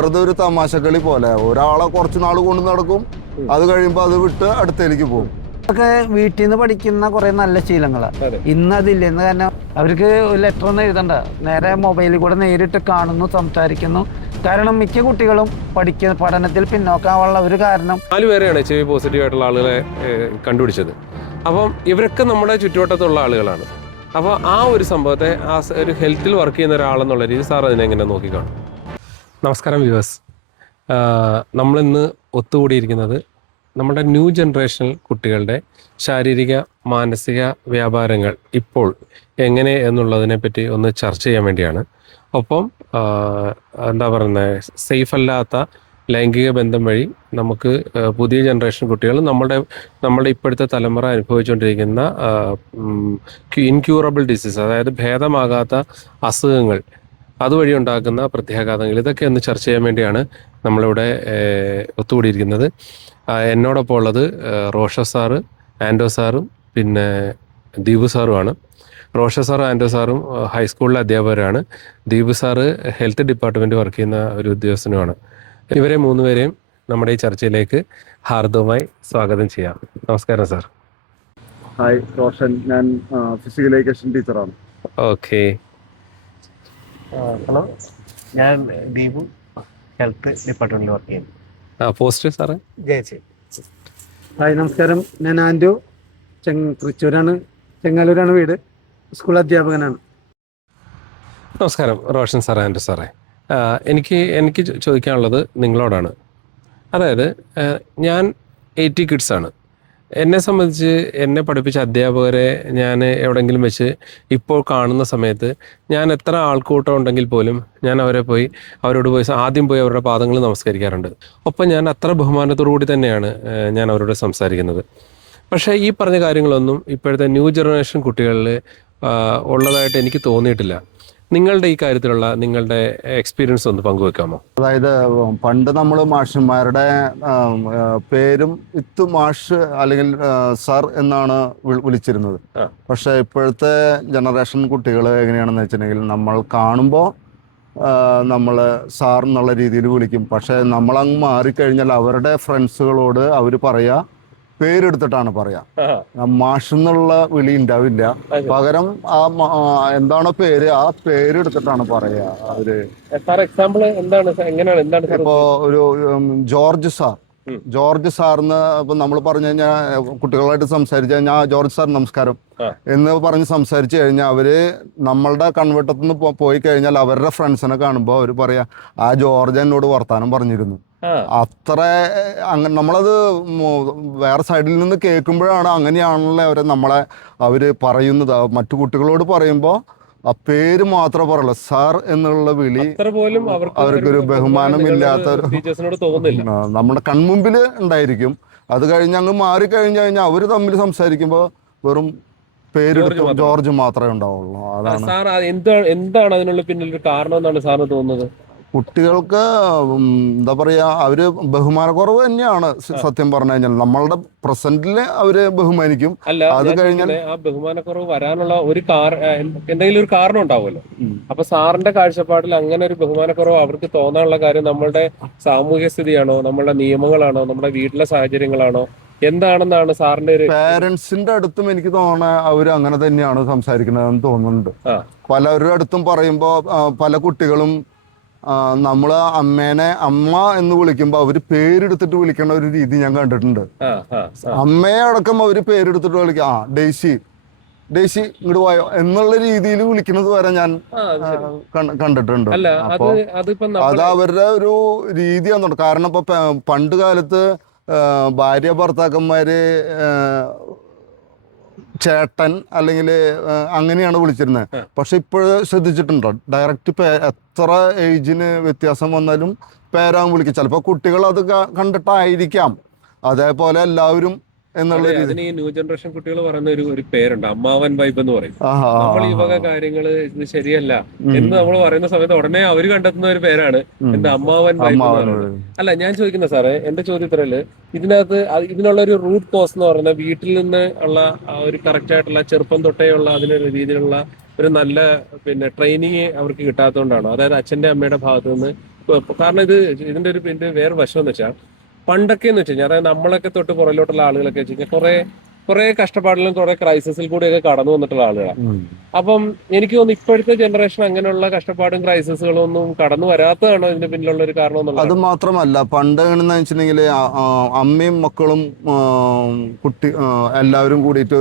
വെറുതെ ഒരു തമാശക്കളി പോലെ ഒരാളെ കുറച്ച് നാൾ കൊണ്ട് നടക്കും, അത് കഴിയുമ്പോൾ അത് വിട്ട് അടുത്തേക്ക് പോകും. ഒക്കെ വീട്ടിൽ നിന്ന് പഠിക്കുന്ന കുറെ നല്ല ശീലങ്ങളാണ്. ഇന്ന് അതില്ല. ഇന്ന് കാരണം അവർക്ക് ലെറ്റർ ഒന്നും എഴുതണ്ട, നേരെ മൊബൈലിൽ കൂടെ നേരിട്ട് കാണുന്നു, സംസാരിക്കുന്നു. കാരണം മിക്ക കുട്ടികളും പഠനത്തിൽ പിന്നോക്കാനുള്ള ഒരു കാരണം 4 പേരെയാണ് HIV പോസിറ്റീവ് ആയിട്ടുള്ള ആളുകളെ കണ്ടുപിടിച്ചത്. അപ്പം ഇവരൊക്കെ നമ്മുടെ ചുറ്റുവട്ടത്തുള്ള ആളുകളാണ്. അപ്പോൾ ആ ഒരു സംഭവത്തെ ആ ഒരു ഹെൽത്തിൽ വർക്ക് ചെയ്യുന്ന ഒരാളെന്നുള്ള രീതി സാർ അതിനെങ്ങനെ നോക്കിക്കാണും? നമസ്കാരം വ്യൂവേഴ്സ്. നമ്മളിന്ന് ഒത്തുകൂടിയിരിക്കുന്നത് നമ്മുടെ ന്യൂ ജനറേഷൻ കുട്ടികളുടെ ശാരീരിക മാനസിക വ്യാപാരങ്ങൾ ഇപ്പോൾ എങ്ങനെ എന്നുള്ളതിനെ പറ്റി ഒന്ന് ചർച്ച ചെയ്യാൻ വേണ്ടിയാണ്. ഒപ്പം എന്താ പറയുന്നത്, സേഫ് അല്ലാത്ത ലൈംഗിക ബന്ധം വഴി നമുക്ക് പുതിയ ജനറേഷൻ കുട്ടികൾ നമ്മുടെ ഇപ്പോഴത്തെ തലമുറ അനുഭവിച്ചുകൊണ്ടിരിക്കുന്ന ഇൻക്യൂറബിൾ ഡിസീസ്, അതായത് ഭേദമാകാത്ത അസുഖങ്ങൾ, അതുവഴി ഉണ്ടാക്കുന്ന പ്രത്യാഘാതങ്ങൾ, ഇതൊക്കെ ഒന്ന് ചർച്ച ചെയ്യാൻ വേണ്ടിയാണ് നമ്മളിവിടെ ഒത്തുകൂടിയിരിക്കുന്നത്. എന്നോടൊപ്പം ഉള്ളത് റോഷ സാറ്, ആൻഡോ സാറും പിന്നെ ദീപു സാറുമാണ്. റോഷ സാറും ആൻഡോ സാറും ഹൈസ്കൂളിലെ അധ്യാപകരാണ്. Deepu sir health department work ചെയ്യുന്ന ഒരു ഉദ്യോഗസ്ഥനുമാണ്. ഇവരെ 3 പേരെയും നമ്മുടെ ഈ ചർച്ചയിലേക്ക് ഹാർദവമായി സ്വാഗതം ചെയ്യാം. നമസ്കാരം സാർ. ഹായ് റോഷൻ, ഞാൻ ഫിസിക്കൽ എഡ്യൂക്കേഷൻ ടീച്ചറാണ്. ഓക്കെ. ഹലോ, ഞാൻ ദീപു, ഹെൽത്ത് ഡിപ്പാർട്ട്മെന്റിൽ വർക്ക് ചെയ്യുന്നു. പോസ്റ്റ് സാറേ? ജയച്ചി. ഹായ് നമസ്കാരം, ഞാൻ ആൻഡോ, തൃശ്ശൂരാണ്, ചെങ്ങാലൂരാണ് വീട്, സ്കൂൾ അധ്യാപകനാണ്. നമസ്കാരം റോഷൻ സാറേ, ആൻഡോ സാറേ. എനിക്ക് ചോദിക്കാനുള്ളത് നിങ്ങളോടാണ്. അതായത് ഞാൻ 80 കിഡ്സാണ്. എന്നെ സംബന്ധിച്ച് എന്നെ പഠിപ്പിച്ച അധ്യാപകരെ ഞാൻ എവിടെയെങ്കിലും വെച്ച് ഇപ്പോൾ കാണുന്ന സമയത്ത് ഞാൻ എത്ര ആൾക്കൂട്ടം ഉണ്ടെങ്കിൽ പോലും ഞാൻ അവരോട് പോയി ആദ്യം പോയി അവരുടെ പാദങ്ങൾ നമസ്കരിക്കാറുണ്ട്. ഒപ്പം ഞാൻ അത്ര ബഹുമാനത്തോടു കൂടി തന്നെയാണ് ഞാൻ അവരോട് സംസാരിക്കുന്നത്. പക്ഷേ ഈ പറഞ്ഞ കാര്യങ്ങളൊന്നും ഇപ്പോഴത്തെ ന്യൂ ജനറേഷൻ കുട്ടികളിൽ ഉള്ളതായിട്ട് എനിക്ക് തോന്നിയിട്ടില്ല. നിങ്ങളുടെ ഈ കാര്യത്തിലുള്ള നിങ്ങളുടെ എക്സ്പീരിയൻസ് ഒന്ന് പങ്കുവെക്കാമോ? അതായത് പണ്ട് നമ്മൾ മാഷന്മാരുടെ പേരും ഇത്ത് മാഷ് അല്ലെങ്കിൽ സർ എന്നാണ് വിളിച്ചിരുന്നത്. പക്ഷെ ഇപ്പോഴത്തെ ജനറേഷൻ കുട്ടികൾ എങ്ങനെയാണെന്ന് വെച്ചിട്ടുണ്ടെങ്കിൽ നമ്മൾ കാണുമ്പോൾ നമ്മൾ സാർ എന്നുള്ള രീതിയിൽ വിളിക്കും. പക്ഷെ നമ്മളങ്ങ് മാറിക്കഴിഞ്ഞാൽ അവരുടെ ഫ്രണ്ട്സുകളോട് അവർ പറയാ പേരെടുത്തിട്ടാണ് പറയാ. മാഷ് എന്നുള്ള വിളി ഉണ്ടാവില്ല. പകരം എന്താണോ പേര്, ആ പേരെടുത്തിട്ടാണ് പറയാ അവര്. എക്സാമ്പിൾ എന്താണ്? ഇപ്പോ ഒരു ജോർജ് സാറിന് ഇപ്പൊ നമ്മൾ പറഞ്ഞു കഴിഞ്ഞാൽ കുട്ടികളായിട്ട് സംസാരിച്ചു കഴിഞ്ഞാൽ ജോർജ് സാർ നമസ്കാരം എന്ന് പറഞ്ഞ് സംസാരിച്ചു കഴിഞ്ഞാൽ അവര് നമ്മളുടെ കൺവെട്ടത്തു നിന്ന് പോയി കഴിഞ്ഞാൽ അവരുടെ ഫ്രണ്ട്സിനെ കാണുമ്പോൾ അവർ പറയാ ആ ജോർജ് എന്നോട് വർത്താനം പറഞ്ഞിരുന്നു. അത്ര അങ്ങനെ നമ്മളത് വേറെ സൈഡിൽ നിന്ന് കേൾക്കുമ്പോഴാണ് അങ്ങനെയാണല്ലോ അവര് പറയുന്നത്. മറ്റു കുട്ടികളോട് പറയുമ്പോൾ ആ പേര് മാത്രമേ പറയുള്ളൂ, സാർ എന്നുള്ള വിളി അവർക്കൊരു ബഹുമാനമില്ലാത്ത നമ്മുടെ കൺമുമ്പിൽ ഉണ്ടായിരിക്കും. അത് കഴിഞ്ഞ് അങ്ങ് മാറിക്കഴിഞ്ഞു കഴിഞ്ഞാൽ അവര് തമ്മിൽ സംസാരിക്കുമ്പോൾ വെറും പേരെടുത്ത് ജോർജ് മാത്രമേ ഉണ്ടാവുള്ളൂ. അതാണ്. എന്താണ് അതിനുള്ള പിന്നിൽ കാരണം എന്നാണ് സാറിന് തോന്നുന്നത്? കുട്ടികൾക്ക് എന്താ പറയാ, അവര് ബഹുമാനക്കുറവ് തന്നെയാണ് സത്യം പറഞ്ഞു കഴിഞ്ഞാൽ. നമ്മളുടെ പ്രസന്റില് അവര് ബഹുമാനിക്കും. അത് കഴിഞ്ഞാൽ ആ ബഹുമാനക്കുറവ് വരാനുള്ള എന്തെങ്കിലും ഒരു കാരണം ഉണ്ടാവുമല്ലോ. അപ്പൊ സാറിന്റെ കാഴ്ചപ്പാടിൽ അങ്ങനെ ഒരു ബഹുമാനക്കുറവ് അവർക്ക് തോന്നാനുള്ള കാര്യം നമ്മളുടെ സാമൂഹ്യ സ്ഥിതിയാണോ, നമ്മളുടെ നിയമങ്ങളാണോ, നമ്മുടെ വീട്ടിലെ സാഹചര്യങ്ങളാണോ, എന്താണെന്നാണ് സാറിന്റെ ഒരു? പേരൻസിന്റെ അടുത്തും എനിക്ക് തോന്നുന്നത് അവര് അങ്ങനെ തന്നെയാണ് സംസാരിക്കുന്നതെന്ന് തോന്നുന്നുണ്ട്. പലരുടെ അടുത്തും പറയുമ്പോ പല കുട്ടികളും നമ്മള് അമ്മേനെ അമ്മ എന്ന് വിളിക്കുമ്പോ അവര് പേരെടുത്തിട്ട് വിളിക്കേണ്ട ഒരു രീതി ഞാൻ കണ്ടിട്ടുണ്ട്. അമ്മയെ അടക്കം അവര് പേരെടുത്തിട്ട് വിളിക്കാം. ഡെയ്സി ഇങ്ങോട്ട് പോയോ എന്നുള്ള രീതിയിൽ വിളിക്കുന്നത് വരെ ഞാൻ കണ്ടിട്ടുണ്ട്. അപ്പൊ അത് അവരുടെ ഒരു രീതിയാണെന്നുണ്ട്. കാരണം ഇപ്പൊ പണ്ട് കാലത്ത് ഭാര്യ ഭർത്താക്കന്മാര് ചേട്ടൻ അല്ലെങ്കിൽ അങ്ങനെയാണ് വിളിച്ചിരുന്നത്. പക്ഷെ ഇപ്പോഴ് ശ്രദ്ധിച്ചിട്ടുണ്ടോ, ഡയറക്റ്റ് എത്ര ഏജിന് വ്യത്യാസം വന്നാലും പേരാവും വിളിക്കുക. ചിലപ്പോൾ കുട്ടികൾ അത് കണ്ടിട്ടായിരിക്കാം. അതേപോലെ എല്ലാവരും എന്നുള്ള ഈ ന്യൂ ജനറേഷൻ കുട്ടികൾ പറയുന്ന ഒരു പേരുണ്ട്, അമ്മാവൻ വൈബ് എന്ന് പറയും. നമ്മൾ ഈ വക കാര്യങ്ങള് ഇത് ശരിയല്ല എന്ന് നമ്മൾ പറയുന്ന സമയത്ത് ഉടനെ അവര് കണ്ടെത്തുന്ന ഒരു പേരാണ് എന്താ, അമ്മാവൻ വൈബ് എന്ന് പറയുന്നത്. അല്ല, ഞാൻ ചോദിക്കുന്ന സാറേ, എന്റെ ചോദ്യത്തില് ഇതിനുള്ള ഒരു റൂട്ട് കോസ് എന്ന് പറയുന്നത് വീട്ടിൽ നിന്ന് ഉള്ള ഒരു കറക്റ്റ് ആയിട്ടുള്ള ചെറുപ്പം തൊട്ടേയുള്ള അതിനൊരു രീതിയിലുള്ള ഒരു നല്ല ട്രെയിനിങ് അവർക്ക് കിട്ടാത്തതുകൊണ്ടാണോ? അതായത് അച്ഛന്റെ അമ്മയുടെ ഭാഗത്തു നിന്ന് കാരണം ഇതിന്റെ വേറെ വശം എന്ന് വെച്ചാൽ പണ്ടൊക്കെ എന്ന് വെച്ച് കഴിഞ്ഞാൽ അതായത് നമ്മളൊക്കെ തൊട്ട് പുറകിലോട്ടുള്ള ആളുകളൊക്കെ വെച്ച് കഴിഞ്ഞാൽ കുറെ കഷ്ടപ്പാടിലും കുറെ ക്രൈസിസിൽ കൂടെയൊക്കെ കടന്നു വന്നിട്ടുള്ള ആളുകളാണ്. അപ്പം എനിക്ക് തോന്നുന്നു ഇപ്പോഴത്തെ ജനറേഷൻ അങ്ങനെയുള്ള കഷ്ടപ്പാടും ക്രൈസിസുകളും ഒന്നും കടന്നു വരാത്തതാണോ ഇതിന്റെ പിന്നിലുള്ള ഒരു കാരണം എന്നുള്ളത്? അത് മാത്രമല്ല, പണ്ട് എങ്ങനെയെന്ന് വെച്ചിട്ടുണ്ടെങ്കിൽ അമ്മയും മക്കളും എല്ലാവരും കൂടിയിട്ട്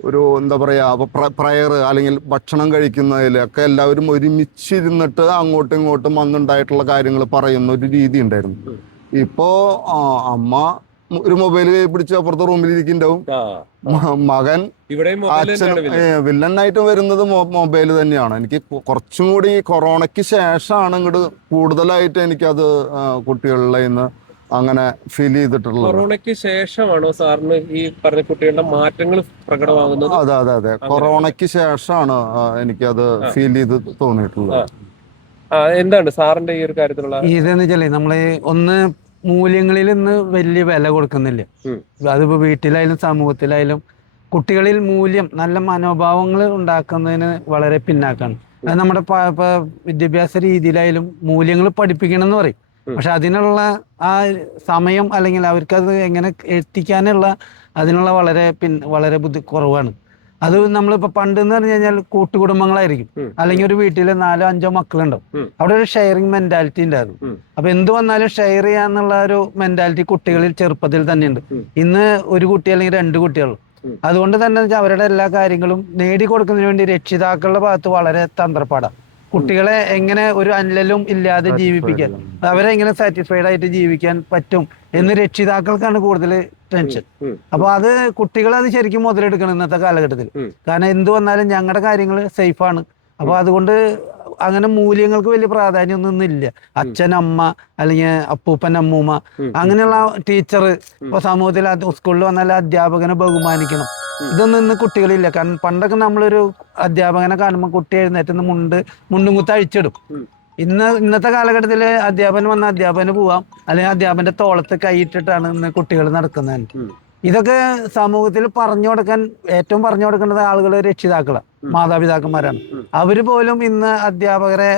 ഒരു എന്താ പറയുക പ്രയർ അല്ലെങ്കിൽ ഭക്ഷണം കഴിക്കുന്നതിലൊക്കെ എല്ലാവരും ഒരുമിച്ചിരുന്നിട്ട് അങ്ങോട്ടും ഇങ്ങോട്ടും അന്നുണ്ടായിട്ടുള്ള കാര്യങ്ങൾ പറയുന്ന ഒരു രീതി ഉണ്ടായിരുന്നു. ഇപ്പോ അമ്മ ഒരു മൊബൈൽ പിടിച്ച് അപ്പുറത്തെ റൂമിലിരിക്കുന്നുണ്ടാവും, മകൻ അച്ഛനും വില്ലനായിട്ട് വരുന്നത് മൊബൈൽ തന്നെയാണ്. എനിക്ക് കുറച്ചും കൂടി കൊറോണയ്ക്ക് ശേഷമാണ് ഇങ്ങോട്ട് കൂടുതലായിട്ട് എനിക്കത് കുട്ടികളിൽ നിന്ന് അങ്ങനെ ഫീൽ ചെയ്തിട്ടുള്ളത്. കൊറോണയ്ക്ക് ശേഷമാണോ സാറിന് ഈ പറഞ്ഞ കുട്ടികളുടെ മാറ്റങ്ങൾ പ്രകടമാകുന്നത്? അതെ കൊറോണയ്ക്ക് ശേഷമാണ് എനിക്കത് ഫീൽ ചെയ്ത് തോന്നിയിട്ടുള്ളത്. എന്താണ് സാറിന്റെ ഈ ഒരു കാര്യത്തിലുള്ള ഇതെന്ന് വെച്ചാല് നമ്മള് ഒന്ന് മൂല്യങ്ങളിൽ ഇന്ന് വലിയ വില കൊടുക്കുന്നില്ല. അതിപ്പോ വീട്ടിലായാലും സമൂഹത്തിലായാലും കുട്ടികളിൽ മൂല്യം നല്ല മനോഭാവങ്ങൾ ഉണ്ടാക്കുന്നതിന് വളരെ പിന്നാക്കാണ്. അത് നമ്മുടെ വിദ്യാഭ്യാസ രീതിയിലായാലും മൂല്യങ്ങൾ പഠിപ്പിക്കണം എന്ന് പറയും. പക്ഷെ അതിനുള്ള ആ സമയം അല്ലെങ്കിൽ അവർക്കത് എങ്ങനെ എത്തിക്കാനുള്ള അതിനുള്ള വളരെ കുറവാണ്. അത് നമ്മളിപ്പോ പണ്ടെന്ന് പറഞ്ഞു കഴിഞ്ഞാൽ കൂട്ടുകുടുംബങ്ങളായിരിക്കും, അല്ലെങ്കിൽ ഒരു വീട്ടില് 4-5 മക്കളുണ്ടാവും. അവിടെ ഒരു ഷെയറിങ് മെന്റാലിറ്റി ഉണ്ടായിരുന്നു. അപ്പൊ എന്ത് വന്നാലും ഷെയർ ചെയ്യാന്നുള്ള ഒരു മെന്റാലിറ്റി കുട്ടികളിൽ ചെറുപ്പത്തിൽ തന്നെ ഉണ്ട്. ഇന്ന് ഒരു കുട്ടി അല്ലെങ്കിൽ 2 കുട്ടികൾ. അതുകൊണ്ട് തന്നെ അവരുടെ എല്ലാ കാര്യങ്ങളും നേടിക്കൊടുക്കുന്നതിന് വേണ്ടി രക്ഷിതാക്കളുടെ ഭാഗത്ത് വളരെ തന്ത്രപ്പാടാണ്. കുട്ടികളെ എങ്ങനെ ഒരു അല്ലലും ഇല്ലാതെ ജീവിപ്പിക്കാൻ, അവരെ എങ്ങനെ സാറ്റിസ്ഫൈഡ് ആയിട്ട് ജീവിക്കാൻ പറ്റും എന്ന് രക്ഷിതാക്കൾക്കാണ് കൂടുതൽ ടെൻഷൻ. അപ്പൊ അത് കുട്ടികളത് ശരിക്കും മുതലെടുക്കണം ഇന്നത്തെ കാലഘട്ടത്തിൽ. കാരണം എന്ത് വന്നാലും ഞങ്ങളുടെ കാര്യങ്ങൾ സേഫാണ്. അപ്പൊ അതുകൊണ്ട് അങ്ങനെ മൂല്യങ്ങൾക്ക് വലിയ പ്രാധാന്യമൊന്നും ഇല്ല. അച്ഛൻ, അമ്മ, അല്ലെങ്കിൽ അപ്പൂപ്പൻ, അമ്മൂമ്മ, അങ്ങനെയുള്ള ടീച്ചർ, ഇപ്പൊ സമൂഹത്തിൽ സ്കൂളിൽ വന്നാൽ അധ്യാപകനെ ബഹുമാനിക്കണം, ഇതൊന്നും ഇന്ന് കുട്ടികളില്ല. കാരണം പണ്ടൊക്കെ നമ്മളൊരു അധ്യാപകനെ കാണുമ്പോൾ കുട്ടി എഴുന്നേറ്റ് മുണ്ടും കുത്ത് അഴിച്ചിടും. ഇന്നത്തെ കാലഘട്ടത്തിൽ അധ്യാപകൻ വന്ന അധ്യാപകന് പോവാം, അല്ലെങ്കിൽ അധ്യാപകന്റെ തോളത്ത് കൈയിട്ടിട്ടാണ് ഇന്ന് കുട്ടികൾ നടക്കുന്നത്. ഇതൊക്കെ സമൂഹത്തിൽ പറഞ്ഞു കൊടുക്കേണ്ടത് ആളുകൾ രക്ഷിതാക്കളാണ്, മാതാപിതാക്കന്മാരാണ്. അവര് പോലും ഇന്ന് അധ്യാപകരെ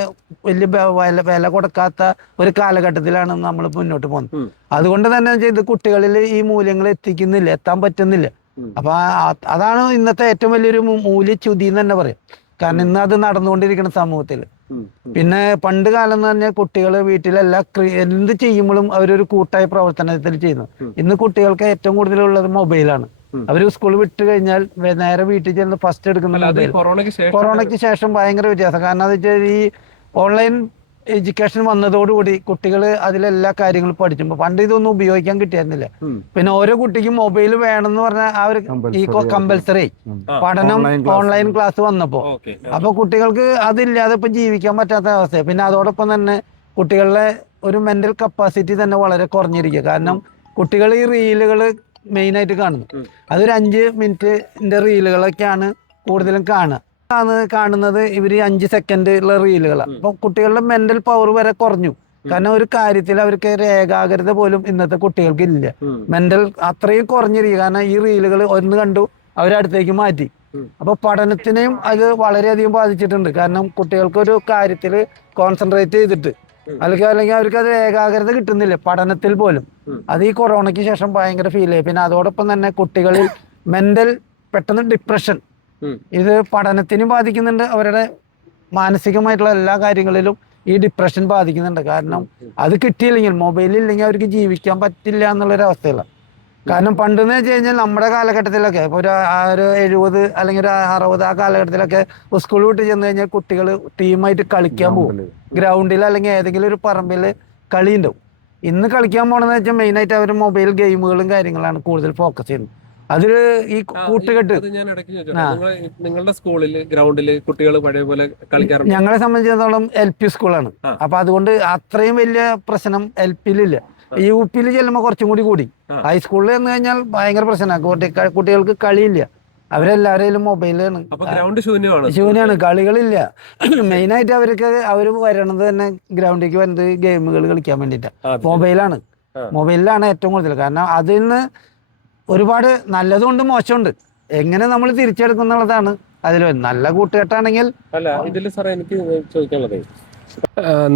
വലിയ വില കൊടുക്കാത്ത ഒരു കാലഘട്ടത്തിലാണ് നമ്മൾ മുന്നോട്ട് പോകുന്നത്. അതുകൊണ്ട് തന്നെ ഇത് കുട്ടികളിൽ ഈ മൂല്യങ്ങൾ എത്താൻ പറ്റുന്നില്ല. അപ്പൊ അതാണ് ഇന്നത്തെ ഏറ്റവും വലിയൊരു മൂല്യച്യുതി എന്ന് തന്നെ പറയാം. കാരണം ഇന്ന് അത് നടന്നുകൊണ്ടിരിക്കുന്ന സമൂഹത്തിൽ. പിന്നെ പണ്ട് കാലം എന്ന് പറഞ്ഞാൽ കുട്ടികൾ വീട്ടിലെല്ലാം എന്ത് ചെയ്യുമ്പോഴും അവരൊരു കൂട്ടായ പ്രവർത്തനത്തിൽ ചെയ്യുന്നു. ഇന്ന് കുട്ടികൾക്ക് ഏറ്റവും കൂടുതലുള്ളത് മൊബൈലാണ്. അവര് സ്കൂൾ വിട്ട് കഴിഞ്ഞാൽ നേരെ വീട്ടിൽ ചെന്ന് ഫസ്റ്റ് എടുക്കുന്ന മൊബൈൽ. കൊറോണയ്ക്ക് ശേഷം ഭയങ്കര വ്യത്യാസം. കാരണം എന്താ വെച്ചാൽ ഈ ഓൺലൈൻ എഡ്യൂക്കേഷൻ വന്നതോടുകൂടി കുട്ടികൾ അതിലെല്ലാ കാര്യങ്ങളും പഠിച്ചു. പണ്ട് ഇതൊന്നും ഉപയോഗിക്കാൻ കിട്ടിയിരുന്നില്ല. പിന്നെ ഓരോ കുട്ടിക്കും മൊബൈൽ വേണമെന്ന് പറഞ്ഞാൽ ആ ഒരു ഈ കമ്പൽസറി പഠനം ഓൺലൈൻ ക്ലാസ് വന്നപ്പോ അപ്പൊ കുട്ടികൾക്ക് അതില്ലാതെ ഇപ്പൊ ജീവിക്കാൻ പറ്റാത്ത അവസ്ഥ. പിന്നെ അതോടൊപ്പം തന്നെ കുട്ടികളുടെ ഒരു മെന്റൽ കപ്പാസിറ്റി തന്നെ വളരെ കുറഞ്ഞിരിക്കുക. കാരണം കുട്ടികൾ ഈ റീലുകൾ മെയിനായിട്ട് കാണുന്നു. അതൊരു 5 മിനിറ്റിന്റെ റീലുകളൊക്കെയാണ് കൂടുതലും കാണുന്നത്. ഇവര് 5 സെക്കൻഡ് ഉള്ള റീലുകളാണ്. അപ്പൊ കുട്ടികളുടെ മെന്റൽ പവർ വരെ കുറഞ്ഞു. കാരണം ഒരു കാര്യത്തിൽ അവർക്ക് ഒരു ഏകാഗ്രത പോലും ഇന്നത്തെ കുട്ടികൾക്ക് ഇല്ല. മെന്റൽ അത്രയും കുറഞ്ഞിരിക്കുക. കാരണം ഈ റീലുകൾ ഒന്ന് കണ്ടു അവരടുത്തേക്ക് മാറ്റി. അപ്പൊ പഠനത്തിനെയും അത് വളരെയധികം ബാധിച്ചിട്ടുണ്ട്. കാരണം കുട്ടികൾക്ക് ഒരു കാര്യത്തിൽ കോൺസെൻട്രേറ്റ് ചെയ്തിട്ട് അല്ലെങ്കിൽ അവർക്ക് അത് ഏകാഗ്രത കിട്ടുന്നില്ല പഠനത്തിൽ പോലും. അത് ഈ കൊറോണയ്ക്ക് ശേഷം ഭയങ്കര ഫീൽ ആയി. പിന്നെ അതോടൊപ്പം തന്നെ കുട്ടികളിൽ പെട്ടെന്ന് ഡിപ്രഷൻ, ഇത് പഠനത്തിനും ബാധിക്കുന്നുണ്ട്. അവരുടെ മാനസികമായിട്ടുള്ള എല്ലാ കാര്യങ്ങളിലും ഈ ഡിപ്രഷൻ ബാധിക്കുന്നുണ്ട്. കാരണം അത് കിട്ടിയില്ലെങ്കിൽ, മൊബൈലില്ലെങ്കിൽ അവർക്ക് ജീവിക്കാൻ പറ്റില്ല എന്നുള്ളൊരു അവസ്ഥയില്ല. കാരണം പണ്ടെന്ന് വെച്ച് കഴിഞ്ഞാൽ നമ്മുടെ കാലഘട്ടത്തിലൊക്കെ ഇപ്പോൾ ഒരു 70 അല്ലെങ്കിൽ ഒരു 60 ആ കാലഘട്ടത്തിലൊക്കെ സ്കൂൾ വിട്ട് ചെന്ന് കഴിഞ്ഞാൽ കുട്ടികൾ ടീമായിട്ട് കളിക്കാൻ പോകും. ഗ്രൗണ്ടിൽ അല്ലെങ്കിൽ ഏതെങ്കിലും ഒരു പറമ്പിൽ കളി ഉണ്ടാവും. ഇന്ന് കളിക്കാൻ പോകണമെന്ന് വെച്ചാൽ മെയിനായിട്ട് അവർ മൊബൈൽ ഗെയിമുകളും കാര്യങ്ങളാണ് കൂടുതൽ ഫോക്കസ് ചെയ്യുന്നത്. അതിൽ ഈ കൂട്ടുകെട്ട് നിങ്ങളുടെ സ്കൂളില് ഗ്രൗണ്ടില് കുട്ടികൾ പഴയ പോലെ കളിക്കാറുണ്ട്. ഞങ്ങളെ സംബന്ധിച്ചിടത്തോളം LP സ്കൂളാണ്. അപ്പൊ അതുകൊണ്ട് അത്രയും വലിയ പ്രശ്നം LPയിലില്ല. UPയിൽ ചെല്ലുമ്പോൾ കുറച്ചും കൂടി ഹൈസ്കൂളിൽ എന്ന് കഴിഞ്ഞാൽ ഭയങ്കര പ്രശ്നമാണ്. കുട്ടികൾക്ക് കളിയില്ല, അവരെല്ലാവരും മൊബൈലാണ്, ശൂന്യമാണ്, കളികളില്ല. മെയിനായിട്ട് അവര് വരണത് തന്നെ ഗ്രൗണ്ടിലേക്ക് വരുന്നത് ഗെയിമുകൾ കളിക്കാൻ വേണ്ടിയിട്ടാണ്. മൊബൈലിലാണ് ഏറ്റവും കൂടുതൽ. കാരണം അതിൽ നിന്ന് ഒരുപാട് നല്ലതുകൊണ്ട് മോശമുണ്ട്. എങ്ങനെ നമ്മൾ തിരിച്ചെടുക്കുന്നുള്ളതാണ് അതിൽ. നല്ല കൂട്ടുകെട്ടാണെങ്കിൽ അല്ല ഇതിൽ സാറേ എനിക്ക് ചോദിക്കാനുള്ളത്,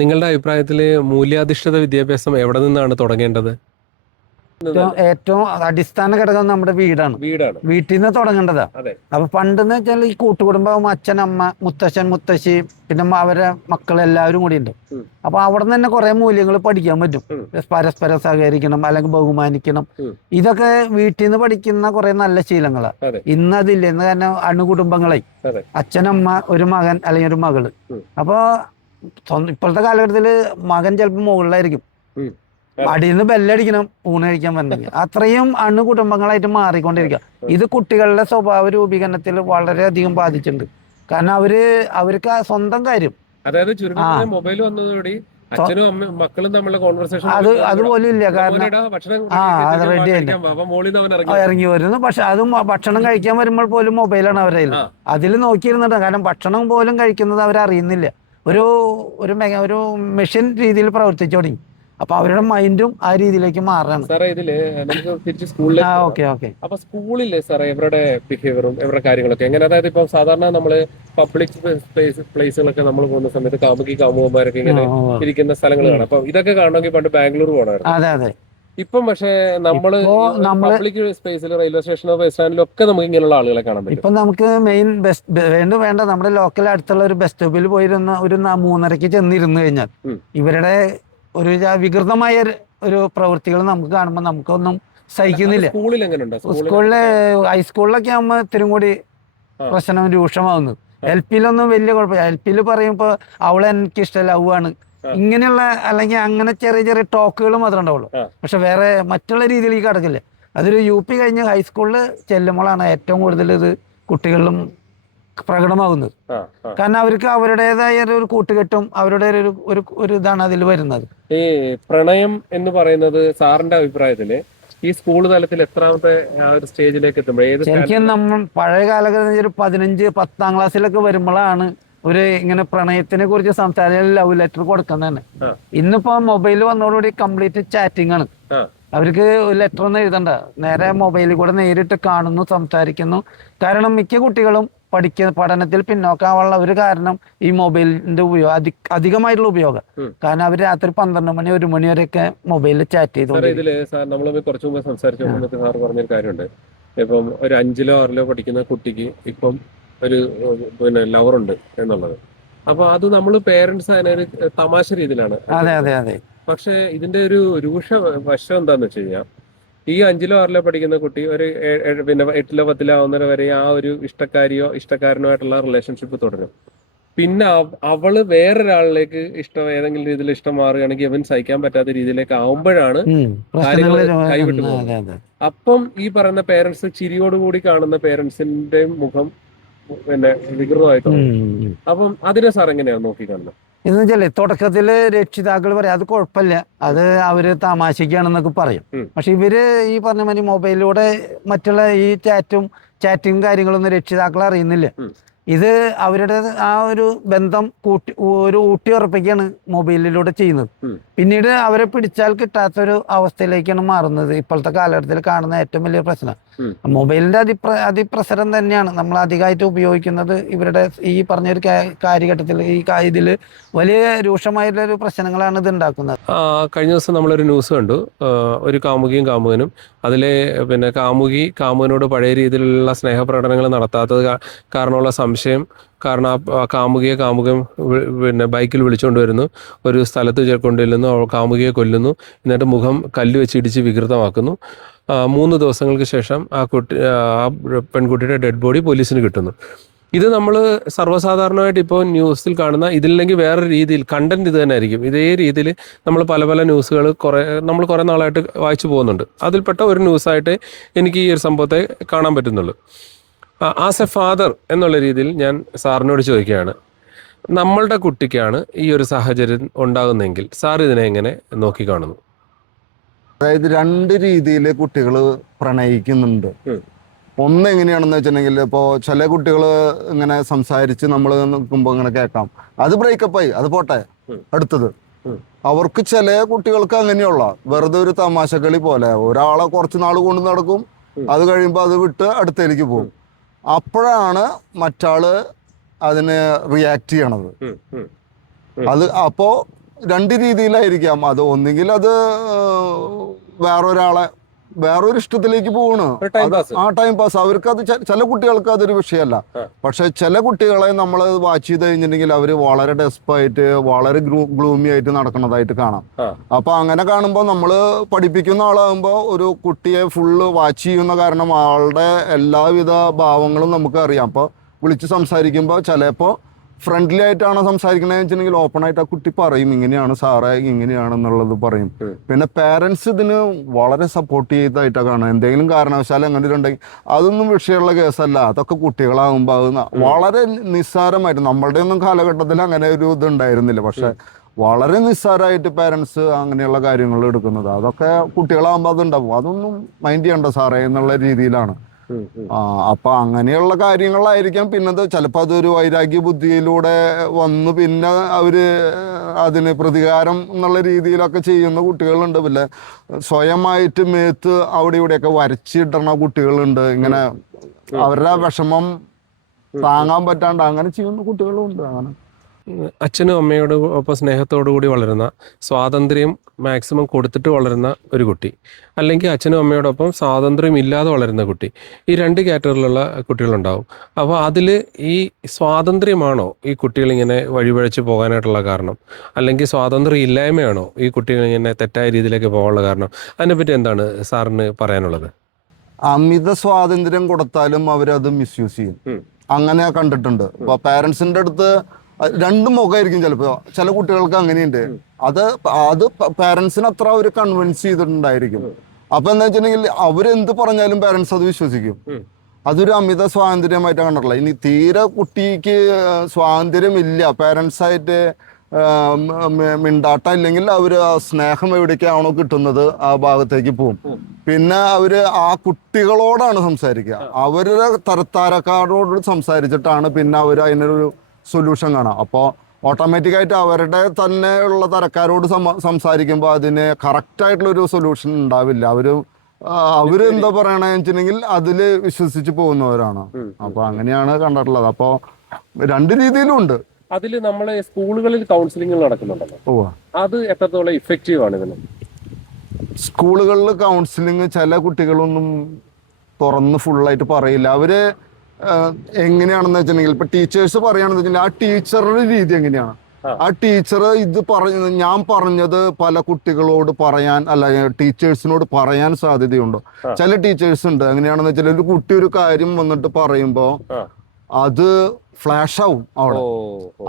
നിങ്ങളുടെ അഭിപ്രായത്തിൽ മൂല്യാധിഷ്ഠിത വിദ്യാഭ്യാസം എവിടെ നിന്നാണ് തുടങ്ങേണ്ടത്? ഏറ്റവും അടിസ്ഥാന ഘടകം നമ്മുടെ വീടാണ്. വീട്ടിൽ നിന്ന് തുടങ്ങേണ്ടതാ. അപ്പൊ പണ്ടെന്ന് വെച്ചാൽ ഈ കൂട്ടുകുടുംബം അച്ഛൻ, അമ്മ, മുത്തശ്ശൻ, മുത്തശ്ശി, പിന്നെ അവരെ മക്കൾ എല്ലാവരും കൂടി ഉണ്ട്. അപ്പൊ അവിടെ നിന്ന് തന്നെ കുറെ മൂല്യങ്ങൾ പഠിക്കാൻ പറ്റും. പരസ്പരം സഹകരിക്കണം, അല്ലെങ്കിൽ ബഹുമാനിക്കണം. ഇതൊക്കെ വീട്ടിൽ നിന്ന് പഠിക്കുന്ന കുറെ നല്ല ശീലങ്ങളാണ്. ഇന്ന് അതില്ല. ഇന്ന് കാരണം അണുകുടുംബങ്ങളായി അച്ഛനമ്മ, ഒരു മകൻ അല്ലെങ്കിൽ ഒരു മകള്. അപ്പൊ ഇപ്പോഴത്തെ കാലഘട്ടത്തില് മകൻ ചിലപ്പോൾ മുകളിലായിരിക്കും, അടിയിൽ നിന്ന് ബെല്ലടിക്കണം ഊണ് കഴിക്കാൻ വന്നെങ്കിൽ. അത്രയും അണുകുടുംബങ്ങളായിട്ട് മാറിക്കൊണ്ടിരിക്കുക. ഇത് കുട്ടികളുടെ സ്വഭാവ രൂപീകരണത്തിൽ വളരെയധികം ബാധിച്ചിട്ടുണ്ട്. കാരണം അവർക്ക് സ്വന്തം കാര്യം, അതായത് മൊബൈൽ വന്നതോടെ അച്ഛനും അമ്മയും മക്കളും തമ്മിലുള്ള കോൺവെർസേഷൻ അതുപോലും ഇല്ല. കാരണം അത് റെഡി ആയിട്ട് ഇറങ്ങി വരുന്നു. പക്ഷെ അതും ഭക്ഷണം കഴിക്കാൻ വരുമ്പോൾ പോലും മൊബൈലാണ് അവരുടെ കയ്യിൽ. അതിൽ നോക്കിയിരുന്നിട്ട് കാരണം ഭക്ഷണം പോലും കഴിക്കുന്നത് അവരറിയുന്നില്ല. ഒരു മെഷീൻ രീതിയിൽ പ്രവർത്തിച്ചു തുടങ്ങി. അപ്പൊ അവരുടെ മൈൻഡും ആ രീതിയിലേക്ക് മാറാണ്. സാറേ, ഇതില് നമുക്ക് തിരിച്ച് സ്കൂളിലേക്ക്. അപ്പൊ സ്കൂളില് സാറേ ഇവരുടെ ബിഹേവിയറും ഇവരുടെ കാര്യങ്ങളൊക്കെ എങ്ങനെ? അതായത് ഇപ്പൊ സാധാരണ നമ്മള് പബ്ലിക് പ്ലേസുകളൊക്കെ നമ്മൾ പോകുന്ന സമയത്ത് കാമുകന്മാരൊക്കെ ഇങ്ങനെ ഇരിക്കുന്ന സ്ഥലങ്ങൾ കാണാം. അപ്പൊ ഇതൊക്കെ കാണണമെങ്കിൽ പണ്ട് ബാംഗ്ലൂർ പോകണമായിരുന്നു. അതെ. ഇപ്പം പക്ഷേ നമ്മള് പബ്ലിക് സ്പേസിൽ റെയിൽവേ സ്റ്റേഷനോ ബസ് സ്റ്റാൻഡിലോ ഒക്കെ നമുക്ക് ഇങ്ങനെയുള്ള ആളുകളെ കാണാൻ പറ്റും. ഇപ്പൊ നമുക്ക് മെയിൻ വേണ്ട നമ്മുടെ ലോക്കൽ അടുത്തുള്ള ഒരു ബസ് സ്റ്റോപ്പിൽ പോയിരുന്ന ഒരു 3:30 ചെന്നിരുന്നു കഴിഞ്ഞാൽ ഇവരുടെ ഒരു വികൃതമായ ഒരു പ്രവൃത്തികൾ നമുക്ക് കാണുമ്പോൾ നമുക്കൊന്നും സഹിക്കുന്നില്ല. സ്കൂളിലെ ഹൈസ്കൂളിലൊക്കെ ആകുമ്പോൾ ഇത്തിരി കൂടി പ്രശ്നം രൂക്ഷമാവുന്നത്. LP-യിലൊന്നും വലിയ കുഴപ്പമില്ല. LP-യിൽ പറയുമ്പോ അവളെ എനിക്ക് ഇഷ്ടം ലവാണ് ഇങ്ങനെയുള്ള, അല്ലെങ്കിൽ അങ്ങനെ ചെറിയ ചെറിയ ടോക്കുകൾ മാത്രമേ ഉണ്ടാവുള്ളൂ. പക്ഷെ വേറെ മറ്റുള്ള രീതിയിലേക്ക് കടക്കില്ല. അതൊരു UP കഴിഞ്ഞ് ഹൈസ്കൂളിൽ ചെല്ലുമ്പോഴാണ് ഏറ്റവും കൂടുതൽ ഇത് കുട്ടികളിലും പ്രകടമാകുന്നത്. കാരണം അവർക്ക് അവരുടേതായ ഒരു കൂട്ടുകെട്ടും അവരുടെ ഒരു ഇതാണ് അതിൽ വരുന്നത്. ഈ പ്രണയം എന്ന് പറയുന്നത് സാറിന്റെ അഭിപ്രായത്തില് ഈ സ്കൂൾ തലത്തിൽ എത്രാമത്തെ ഒരു സ്റ്റേജിലേക്ക് എത്തുമ്പോൾ? ശരിക്കും നമ്മൾ പഴയ കാലഘട്ടത്തിൽ ഒരു 15-10 ക്ലാസ്സിലൊക്കെ വരുമ്പോഴാണ് ഇങ്ങനെ പ്രണയത്തിനെ കുറിച്ച് സംസാരിക്കാൻ ലവ് ലെറ്റർ കൊടുക്കുന്നത് തന്നെ. ഇന്നിപ്പോ മൊബൈൽ വന്നതോടുകൂടി കംപ്ലീറ്റ് ചാറ്റിംഗ് ആണ്. അവർക്ക് ലെറ്റർ ഒന്നും എഴുതണ്ട, നേരെ മൊബൈലിൽ കൂടെ നേരിട്ട് കാണുന്നു, സംസാരിക്കുന്നു. കാരണം മിക്ക കുട്ടികളും പഠനത്തിൽ പിന്നോക്കാനുള്ള ഒരു കാരണം ഈ മൊബൈലിന്റെ ഉപയോഗം, അധികമായിട്ടുള്ള ഉപയോഗം. കാരണം അവർ രാത്രി 12 മണി 1 മണി വരെയൊക്കെ മൊബൈലിൽ ചാറ്റ് ചെയ്തു. ഇതില് നമ്മൾ കുറച്ചു മുമ്പ് സംസാരിച്ച സമയത്ത് സാർ പറഞ്ഞൊരു കാര്യമുണ്ട്. ഇപ്പം ഒരു 5-ലോ 6-ലോ പഠിക്കുന്ന കുട്ടിക്ക് ഇപ്പം ഒരു ലവറുണ്ട് എന്നുള്ളത്. അപ്പൊ അത് നമ്മൾ പേരൻസ് അതിനൊരു തമാശ രീതിയിലാണ്. അതെ. പക്ഷെ ഇതിന്റെ ഒരു രൂക്ഷ വശം എന്താന്ന് വെച്ച് കഴിഞ്ഞാൽ ഈ 5-ലോ 6-ലോ പഠിക്കുന്ന കുട്ടി ഒരു 8-ലോ 10-ലോ ആവുന്നവരെ വരെ ആ ഒരു ഇഷ്ടക്കാരനോ ആയിട്ടുള്ള റിലേഷൻഷിപ്പ് തുടരും. പിന്നെ അവള് വേറൊരാളിലേക്ക് ഏതെങ്കിലും രീതിയിൽ ഇഷ്ടം മാറുകയാണെങ്കിൽ അവൻ സഹിക്കാൻ പറ്റാത്ത രീതിയിലേക്ക് ആവുമ്പോഴാണ് കാര്യങ്ങൾ കൈവിട്ടു പോകുന്നത്. അപ്പം ഈ പറയുന്ന പേരൻസ് ചിരിയോടുകൂടി കാണുന്ന പേരൻസിന്റെ മുഖം വികൃതമായിട്ടാണ്. അപ്പം അതിനെ സാർ എങ്ങനെയാണ് നോക്കിക്കാണുന്നത്? എന്ന് വെച്ചാല് തുടക്കത്തില് രക്ഷിതാക്കൾ പറയാം അത് കുഴപ്പമില്ല, അത് അവര് തമാശക്കാണെന്നൊക്കെ പറയും. പക്ഷെ ഇവര് ഈ പറഞ്ഞ മാതിരി മൊബൈലിലൂടെ മറ്റുള്ള ഈ ചാറ്റും കാര്യങ്ങളൊന്നും രക്ഷിതാക്കൾ അറിയുന്നില്ല. ഇത് അവരുടെ ആ ഒരു ബന്ധം ഊട്ടി ഉറപ്പിക്കുകയാണ് മൊബൈലിലൂടെ ചെയ്യുന്നത്. പിന്നീട് അവരെ പിടിച്ചാൽ കിട്ടാത്തൊരു അവസ്ഥയിലേക്കാണ് മാറുന്നത്. ഇപ്പോഴത്തെ കാലഘട്ടത്തിൽ കാണുന്ന ഏറ്റവും വലിയ പ്രശ്നം മൊബൈലിന്റെ അതിപ്രസരം തന്നെയാണ്. നമ്മൾ അധികമായിട്ട് ഉപയോഗിക്കുന്നത് ഇവരുടെ ഈ പറഞ്ഞൊരു കാര്യഘട്ടത്തിൽ ഇതില് വലിയ രൂക്ഷമായിട്ടുള്ള പ്രശ്നങ്ങളാണ് ഇത് ഉണ്ടാക്കുന്നത്. കഴിഞ്ഞ ദിവസം നമ്മളൊരു ന്യൂസ് കണ്ടു. ഒരു കാമുകിയും കാമുകനും, അതിലെ കാമുകനോട് പഴയ രീതിയിലുള്ള സ്നേഹപ്രകടനങ്ങൾ നടത്താത്തത് കാരണമുള്ള സംശയം കാരണം ആ കാമുകൻ ബൈക്കിൽ വിളിച്ചുകൊണ്ട് വരുന്നു, ഒരു സ്ഥലത്ത് കൊണ്ടുവരുന്നു, കാമുകിയെ കൊല്ലുന്നു, എന്നിട്ട് മുഖം കല്ല് വെച്ച് ഇടിച്ച് വികൃതമാക്കുന്നു. 3 ദിവസങ്ങൾക്ക് ശേഷം ആ പെൺകുട്ടിയുടെ ഡെഡ് ബോഡി പോലീസിന് കിട്ടുന്നു. ഇത് നമ്മൾ സർവ്വസാധാരണമായിട്ട് ഇപ്പോൾ ന്യൂസിൽ കാണുന്ന ഇതില്ലെങ്കിൽ വേറെ രീതിയിൽ കണ്ടന്റ് ഇത് തന്നെ ആയിരിക്കും. ഇതേ രീതിയിൽ നമ്മൾ പല ന്യൂസുകൾ നമ്മൾ കുറേ നാളായിട്ട് വായിച്ചു പോകുന്നുണ്ട്. അതിൽപ്പെട്ട ഒരു ന്യൂസായിട്ട് എനിക്ക് ഈ ഒരു സംഭവത്തെ കാണാൻ പറ്റുന്നുള്ളൂ. ആസ് എ ഫാദർ എന്നുള്ള രീതിയിൽ ഞാൻ സാറിനോട് ചോദിക്കുകയാണ്, നമ്മളുടെ കുട്ടിക്കാണ് ഈ ഒരു സാഹചര്യം ഉണ്ടാകുന്നതെങ്കിൽ സാർ ഇതിനെ എങ്ങനെ നോക്കിക്കാണുന്നു? അതായത് 2 രീതിയിൽ കുട്ടികൾ പ്രണയിക്കുന്നുണ്ട്. ഒന്ന് എങ്ങനെയാണെന്ന് വെച്ചിട്ടുണ്ടെങ്കിൽ, ഇപ്പോൾ ചില കുട്ടികൾ ഇങ്ങനെ സംസാരിച്ച് നമ്മൾ നിൽക്കുമ്പോൾ ഇങ്ങനെ കേൾക്കാം, അത് ബ്രേക്കപ്പായി, അത് പോട്ടെ, അടുത്തത്. അവർക്ക് ചില കുട്ടികൾക്ക് അങ്ങനെയുള്ള വെറുതെ ഒരു തമാശക്കളി പോലെ ഒരാളെ കുറച്ച് നാൾ കൊണ്ട് നടക്കും, അത് കഴിയുമ്പോൾ അത് വിട്ട് അടുത്തേക്ക് പോകും. അപ്പോഴാണ് മറ്റാള് അതിന് റിയാക്ട് ചെയ്യണത്. അത് അപ്പോ രണ്ട് രീതിയിലായിരിക്കാം. അത് ഒന്നുകിൽ അത് വേറൊരു ഇഷ്ടത്തിലേക്ക് പോവാണ്, ആ ടൈം പാസ്. അവർക്ക് അത് ചില കുട്ടികൾക്ക് അതൊരു വിഷയമല്ല. പക്ഷെ ചില കുട്ടികളെ നമ്മൾ വാച്ച് ചെയ്ത് കഴിഞ്ഞിട്ടുണ്ടെങ്കിൽ അവര് വളരെ ഡെസ്പായിട്ട് വളരെ ഗ്ലൂമി ആയിട്ട് നടക്കുന്നതായിട്ട് കാണാം. അപ്പൊ അങ്ങനെ കാണുമ്പോൾ നമ്മൾ പഠിപ്പിക്കുന്ന ആളാകുമ്പോൾ ഒരു കുട്ടിയെ ഫുള്ള് വാച്ച് ചെയ്യുന്ന കാരണം ആളുടെ എല്ലാവിധ ഭാവങ്ങളും നമുക്ക് അറിയാം. അപ്പോൾ വിളിച്ച് സംസാരിക്കുമ്പോൾ ചിലപ്പോൾ ഫ്രണ്ട്ലി ആയിട്ടാണ് സംസാരിക്കണതെന്ന് വെച്ചിട്ടുണ്ടെങ്കിൽ ഓപ്പൺ ആയിട്ട് ആ കുട്ടി പറയും, ഇങ്ങനെയാണ് സാറേ, ഇങ്ങനെയാണെന്നുള്ളത് പറയും. പിന്നെ പേരൻസ് ഇതിന് വളരെ സപ്പോർട്ട് ചെയ്തതായിട്ടാണ് കാണുന്നത്. എന്തെങ്കിലും കാരണവശാലും അങ്ങനെ ഉണ്ടെങ്കിൽ അതൊന്നും വിഷയമുള്ള കേസല്ല. അതൊക്കെ കുട്ടികളാകുമ്പോൾ അത് വളരെ നിസ്സാരമായിട്ട്, നമ്മളുടെ ഒന്നും കാലഘട്ടത്തിൽ അങ്ങനെ ഒരു ഇത് ഉണ്ടായിരുന്നില്ല. പക്ഷെ വളരെ നിസ്സാരമായിട്ട് പേരൻസ് അങ്ങനെയുള്ള കാര്യങ്ങൾ എടുക്കുന്നത്, അതൊക്കെ കുട്ടികളാകുമ്പോൾ അതുണ്ടാവും. അതൊന്നും മൈൻഡ് ചെയ്യണ്ട സാറേ എന്നുള്ള രീതിയിലാണ്. അപ്പൊ അങ്ങനെയുള്ള കാര്യങ്ങളായിരിക്കാം. പിന്നത് ചിലപ്പോൾ അതൊരു വൈരാഗ്യ ബുദ്ധിയിലൂടെ വന്ന് പിന്നെ അവര് അതിന് പ്രതികാരം എന്നുള്ള രീതിയിലൊക്കെ ചെയ്യുന്ന കുട്ടികളുണ്ട്. പിന്നെ സ്വയമായിട്ട് മേത്ത് അവിടെ ഇവിടെയൊക്കെ വരച്ചിടണ കുട്ടികളുണ്ട്. ഇങ്ങനെ അവരുടെ വിഷമം താങ്ങാൻ പറ്റാണ്ട് അങ്ങനെ ചെയ്യുന്ന കുട്ടികളും ഉണ്ട്. അങ്ങനെ അച്ഛനും അമ്മയോട് ഒപ്പം സ്നേഹത്തോടു കൂടി വളരുന്ന, സ്വാതന്ത്ര്യം മാക്സിമം കൊടുത്തിട്ട് വളരുന്ന ഒരു കുട്ടി, അല്ലെങ്കിൽ അച്ഛനും അമ്മയോടൊപ്പം സ്വാതന്ത്ര്യം ഇല്ലാതെ വളരുന്ന കുട്ടി, ഈ രണ്ട് കാറ്റഗറിയിലുള്ള കുട്ടികളുണ്ടാവും. അപ്പോൾ അതിൽ ഈ സ്വാതന്ത്ര്യമാണോ ഈ കുട്ടികളിങ്ങനെ വഴിപഴച്ച് പോകാനായിട്ടുള്ള കാരണം, അല്ലെങ്കിൽ സ്വാതന്ത്ര്യം ഇല്ലായ്മയാണോ ഈ കുട്ടികളിങ്ങനെ തെറ്റായ രീതിയിലേക്ക് പോകാനുള്ള കാരണം? അതിനെപ്പറ്റി എന്താണ് സാറിന് പറയാനുള്ളത്? അമിത സ്വാതന്ത്ര്യം കൊടുത്താലും അവരത് മിസ്യൂസ് ചെയ്യും. അങ്ങനെ കണ്ടിട്ടുണ്ട്. ഇപ്പൊ പേരൻസിന്റെ അടുത്ത് രണ്ട് മുഖമായിരിക്കും. ചിലപ്പോൾ ചില കുട്ടികൾക്ക് അങ്ങനെയുണ്ട്. അത് പേരൻസിന് അത്ര അവർ കൺവിൻസ് ചെയ്തിട്ടുണ്ടായിരിക്കും. അപ്പൊ എന്താ വെച്ചിട്ടുണ്ടെങ്കിൽ അവരെന്ത് പറഞ്ഞാലും പേരൻസ് അത് വിശ്വസിക്കും. അതൊരു അമിത സ്വാതന്ത്ര്യമായിട്ട് കണ്ടിട്ടില്ല. ഇനി തീരെ കുട്ടിക്ക് സ്വാതന്ത്ര്യമില്ല, പേരൻസായിട്ട് മിണ്ടാട്ടം ഇല്ലെങ്കിൽ അവര് സ്നേഹം എവിടേക്കാണോ കിട്ടുന്നത് ആ ഭാഗത്തേക്ക് പോകും. പിന്നെ അവര് ആ കുട്ടികളോടാണ് സംസാരിക്കുക. അവരുടെ തരക്കാരോട് സംസാരിച്ചിട്ടാണ് പിന്നെ അവർ അതിനൊരു സൊല്യൂഷൻ കാണാം. അപ്പോൾ ഓട്ടോമാറ്റിക്കായിട്ട് അവരുടെ തന്നെ ഉള്ള തരക്കാരോട് സംസാരിക്കുമ്പോൾ അതിന് കറക്റ്റായിട്ടുള്ളൊരു സൊല്യൂഷൻ ഉണ്ടാവില്ല. അവരെന്താ പറയണെന്ന് വെച്ചിട്ടുണ്ടെങ്കിൽ അതില് വിശ്വസിച്ച് പോകുന്നവരാണ്. അപ്പൊ അങ്ങനെയാണ് കണ്ടിട്ടുള്ളത്. അപ്പോൾ രണ്ട് രീതിയിലും ഉണ്ട്. അതിൽ നമ്മളെ സ്കൂളുകളിൽ കൗൺസിലിംഗ് നടക്കുന്നുണ്ടല്ലോ, അത് എത്രത്തോളം ഇഫക്റ്റീവ് ആണ് ഇതിന്? സ്കൂളുകളിൽ കൗൺസിലിംഗ് ചില കുട്ടികളൊന്നും തുറന്ന് ഫുള്ളായിട്ട് പറയില്ല. അവര് എങ്ങനെയാണെന്ന് വെച്ചിട്ടുണ്ടെങ്കിൽ ഇപ്പൊ ടീച്ചേഴ്സ് പറയുകയാണെന്ന് വെച്ചിട്ടുണ്ടെങ്കിൽ ആ ടീച്ചറുടെ രീതി എങ്ങനെയാണ്, ആ ടീച്ചർ ഞാൻ പറഞ്ഞത് പല കുട്ടികളോട് പറയാൻ അല്ല ടീച്ചേഴ്സിനോട് പറയാൻ സാധ്യതയുണ്ടോ? ചില ടീച്ചേഴ്സ് ഉണ്ട് എങ്ങനെയാണെന്ന് വെച്ചാൽ ഒരു കുട്ടി ഒരു കാര്യം വന്നിട്ട് പറയുമ്പോ അത് ഫ്ലാഷ് ആവും അവിടെ.